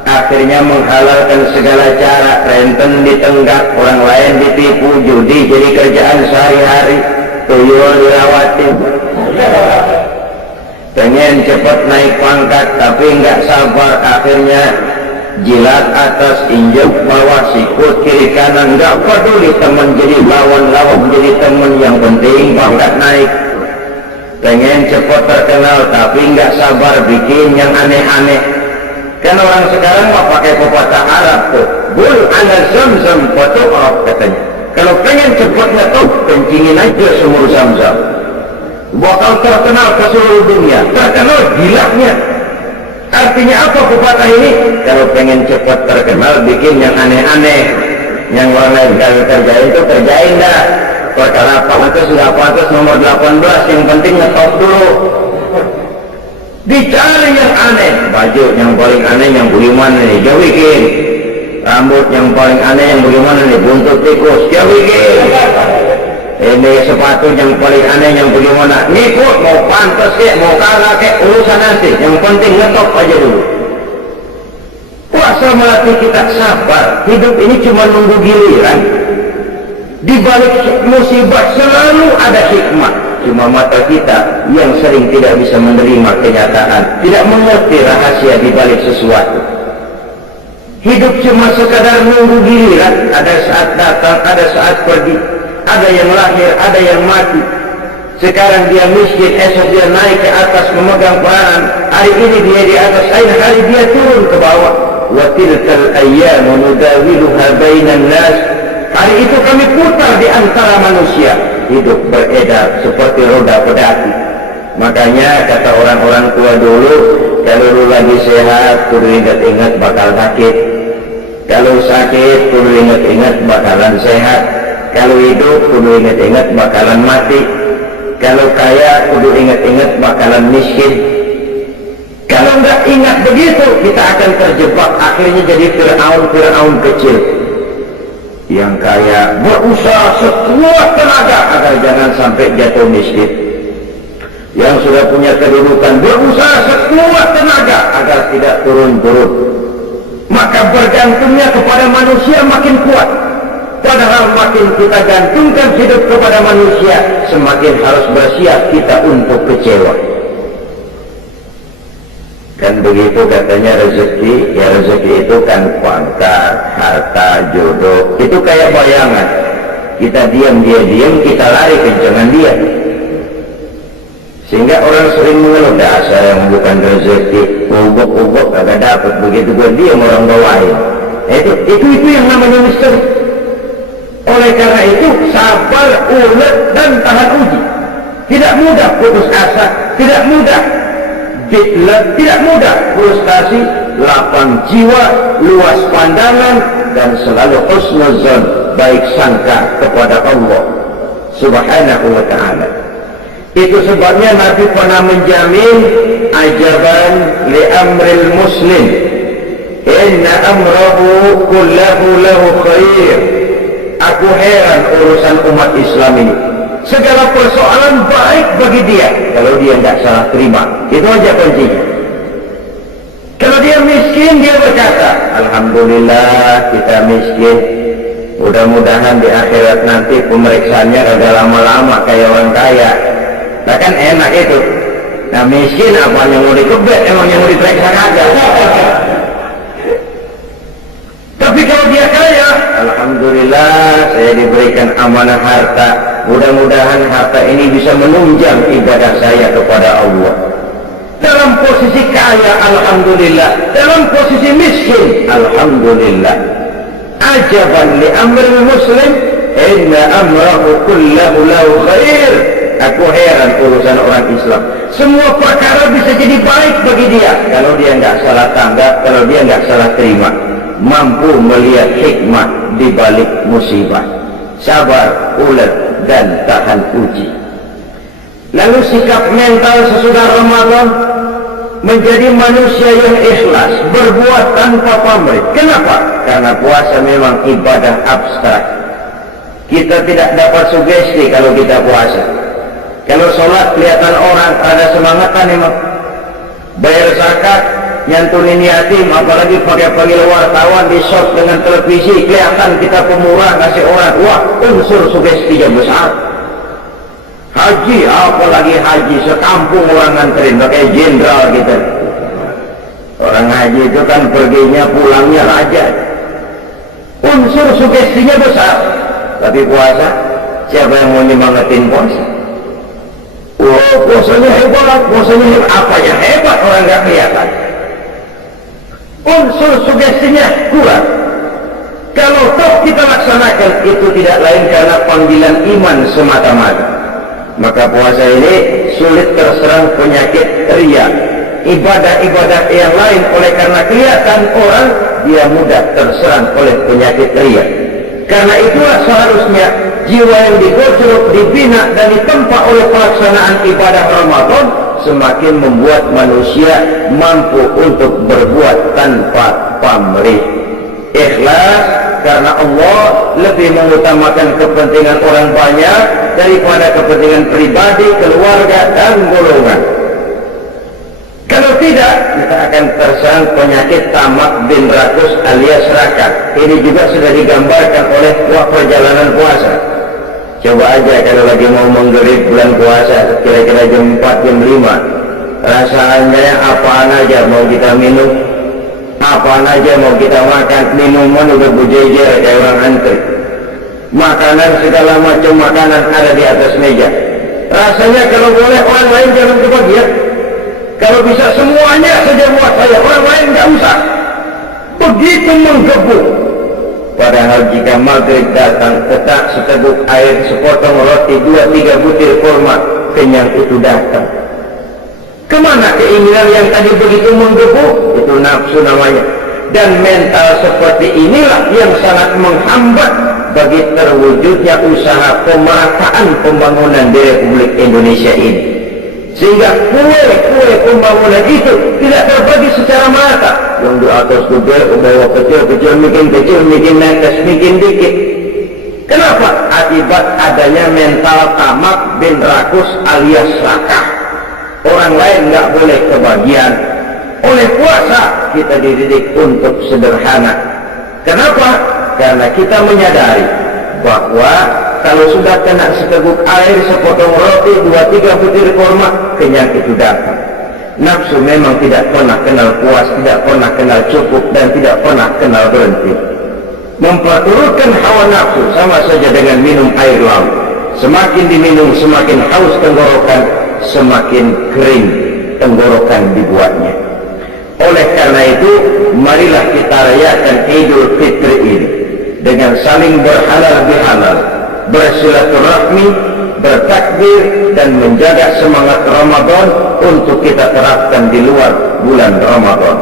akhirnya menghalalkan segala cara, renten ditenggak, orang lain ditipu, judi jadi kerjaan sehari-hari, tuyul dirawatin. Pengen cepat naik pangkat tapi nggak sabar, akhirnya jilat atas, injek bawah, sikut kiri kanan, nggak peduli teman jadi lawan jadi teman, yang penting pangkat naik. Pengen cepat terkenal tapi nggak sabar, bikin yang aneh-aneh. Kan orang sekarang mah pakai pepatah Arab tuh, bul ala zamzam fatu'raf katanya. Kalau pengen cepat ngetop, kencingin aja sumur Zam-Zam, bakal terkenal ke seluruh dunia, terkenal gilanya. Artinya apa pepatah ini? Kalau pengen cepat terkenal, bikin yang aneh-aneh, yang orang lain kalau kerjain itu kerjain dah. Perkara pantas sudah pantas nomor 18, yang penting ngetop dulu. Dicari yang aneh, baju yang paling aneh yang bagaimana nih, dia bikin. Rambut yang paling aneh yang bagaimana nih, buntut tikus, dia bikin. Ini sepatu yang paling aneh yang bagaimana, ngikut, mau pantas kek, mau kagak kek, urusan nanti, yang penting ngetop aja dulu. Puasa melatih kita sabar, hidup ini cuma nunggu giliran. Di balik musibah selalu ada hikmah, cuma mata kita yang sering tidak bisa menerima kenyataan, tidak mengerti rahasia di balik sesuatu. Hidup cuma sekadar nunggu giliran, ada saat datang, ada saat pergi. Ada yang lahir, ada yang mati. Sekarang dia miskin, esok dia naik ke atas memegang peranan. Hari ini dia di atas, lain hari dia turun ke bawah. Wa tilkal ayyamu nudawiluha bainan nas. Hari itu kami putar di antara manusia. Hidup beredar seperti roda pedati. Makanya kata orang-orang tua dulu, kalau lu lagi sehat, kudu ingat-ingat bakal sakit. Kalau sakit, kudu ingat-ingat bakalan sehat. Kalau hidup, kudu ingat-ingat bakalan mati. Kalau kaya kudu ingat-ingat bakalan miskin. Kalau nggak ingat begitu, kita akan terjebak, akhirnya jadi Fir'aun kecil. Yang kaya berusaha sekuat tenaga agar jangan sampai jatuh miskin. Yang sudah punya kedudukan berusaha sekuat tenaga agar tidak turun-turun. Maka bergantungnya kepada manusia makin kuat. Padahal makin kita gantungkan hidup kepada manusia, semakin harus bersiap kita untuk kecewa. Kan begitu katanya rezeki. Ya rezeki itu kan pangkat, harta, jodoh. Itu kayak bayangan. Kita diam, dia diam, kita lari kencengan dia. Sehingga orang sering mengeluh, dasar yang bukan rezeki, ubok-ubok agak dapat, begitu gue diam orang bawain. Itu yang namanya misteri. Oleh karena itu, sabar, ulet, dan tahan uji. Tidak mudah putus asa, tidak mudah tidak mudah frustasi, lapang jiwa, luas pandangan, dan selalu husnuzon, baik sangka kepada Allah Subhanahu wa ta'ala. Itu sebabnya Nabi pernah menjamin ajaban li amril muslim, inna amrahu kullahu lahu khair. Aku heran urusan umat Islam ini, segala persoalan baik bagi dia kalau dia tidak salah terima. Itu aja kuncinya. Kalau dia miskin, dia berkata, alhamdulillah kita miskin, mudah-mudahan di akhirat nanti pemeriksaannya agak lama-lama kayak orang kaya. Nah kan enak itu. Nah miskin apa yang mau dikebet, emang yang mau diperiksa aja. Tapi kalau dia kaya, alhamdulillah saya diberikan amanah harta, mudah-mudahan harta ini bisa menunjang ibadah saya kepada Allah. Dalam posisi kaya, alhamdulillah. Dalam posisi miskin, alhamdulillah. Ajaban li amril muslim, inna amrahu kullahu lahu khair. Aku heran urusan orang Islam. Semua perkara bisa jadi baik bagi dia kalau dia nggak salah tanggap, kalau dia nggak salah terima. Mampu melihat hikmah di balik musibah, sabar, ulet, dan tahan uji. Lalu sikap mental sesudah Ramadan menjadi manusia yang ikhlas, berbuat tanpa pamrih. Kenapa? Karena puasa memang ibadah abstrak. Kita tidak dapat sugesti kalau kita puasa. Kalau sholat kelihatan orang ada semangatan memang. Bayar zakat, nyantunin yatim, apalagi pakai panggil wartawan di shot dengan televisi, kelihatan kita pemurah kasih orang. Wah, unsur sugesti yang besar. Haji, apalagi haji, sekampung orang nganterin, pakai jenderal gitu. Orang haji itu kan perginya pulangnya raja. Unsur sugestinya besar. Tapi puasa, siapa yang mau nyemangatin puasa? Oh, puasanya hebat, puasanya hebat. Apanya hebat orang nggak kelihatan. Unsur sugestinya kurang. Kalau toh kita laksanakan, itu tidak lain karena panggilan iman semata-mata. Maka puasa ini sulit terserang penyakit ria. Ibadah-ibadah yang lain oleh karena kelihatan orang, dia mudah terserang oleh penyakit ria. Karena itulah seharusnya jiwa yang digocok, dibina dan ditempa oleh pelaksanaan ibadah Ramadan semakin membuat manusia mampu untuk berbuat tanpa pamrih. Ikhlas karena Allah lebih mengutamakan kepentingan orang banyak daripada kepentingan pribadi, keluarga, dan golongan. Kalau tidak, kita akan terserang penyakit tamak bin rakus alias rakat. Ini juga sudah digambarkan oleh perjalanan puasa. Coba aja kalau lagi mau menggerik bulan puasa, kira-kira jam 4, jam 5. Rasanya apaan aja mau kita minum, apaan aja mau kita makan, minuman udah bujejer kayak orang antri. Makanan segala macam makanan ada di atas meja. Rasanya kalau boleh orang lain jangan kebagian. Kalau bisa semuanya saja buat saya, orang lain nggak usah. Begitu menggebu. Padahal jika maghrib datang, tetap seteguk air, sepotong roti, 2-3 butir kurma, kenyang itu datang. Kemana keinginan yang tadi begitu menggebu? Itu nafsu namanya. Dan mental seperti inilah yang sangat menghambat bagi terwujudnya usaha pemerataan pembangunan di Republik Indonesia ini, sehingga kue pembangunan itu tidak terbagi secara merata. Yang di atas gede, bawah kecil, bikin netes, bikin dikit. Kenapa? Akibat adanya mental tamak bin rakus alias serakah. Orang lain nggak boleh kebagian. Oleh puasa kita dididik untuk sederhana. Kenapa? Karena kita menyadari bahwa kalau sudah kena seteguk air, sepotong roti, 2-3 butir kurma, kenyang itu datang. Nafsu memang tidak pernah kenal puas, tidak pernah kenal cukup, dan tidak pernah kenal berhenti. Memperturutkan hawa nafsu sama saja dengan minum air laut. Semakin diminum, semakin haus tenggorokan, semakin kering tenggorokan dibuatnya. Oleh karena itu, marilah kita rayakan Idul Fitri ini dengan saling berhalal bihalal, bersilaturahmi, bertakbir, dan menjaga semangat Ramadan untuk kita terapkan di luar bulan Ramadan.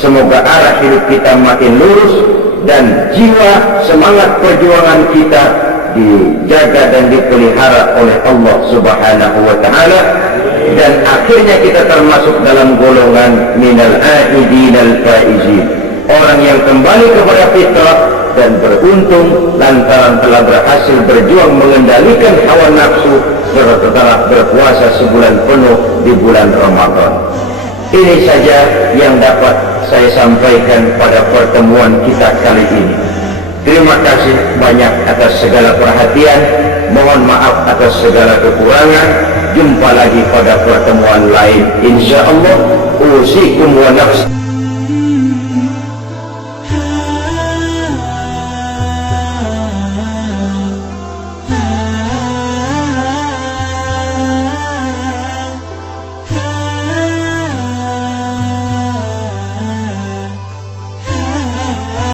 Semoga arah hidup kita makin lurus dan jiwa semangat perjuangan kita dijaga dan dipelihara oleh Allah Subhanahu wa Ta'ala, dan akhirnya kita termasuk dalam golongan minal aidin al faizin, orang yang kembali kepada fitrah dan beruntung lantaran telah berhasil berjuang mengendalikan hawa nafsu setelah berpuasa sebulan penuh di bulan Ramadan. Ini saja yang dapat saya sampaikan pada pertemuan kita kali ini. Terima kasih banyak atas segala perhatian. Mohon maaf atas segala kekurangan. Jumpa lagi pada pertemuan lain, insyaallah. Usikum wa nafsi.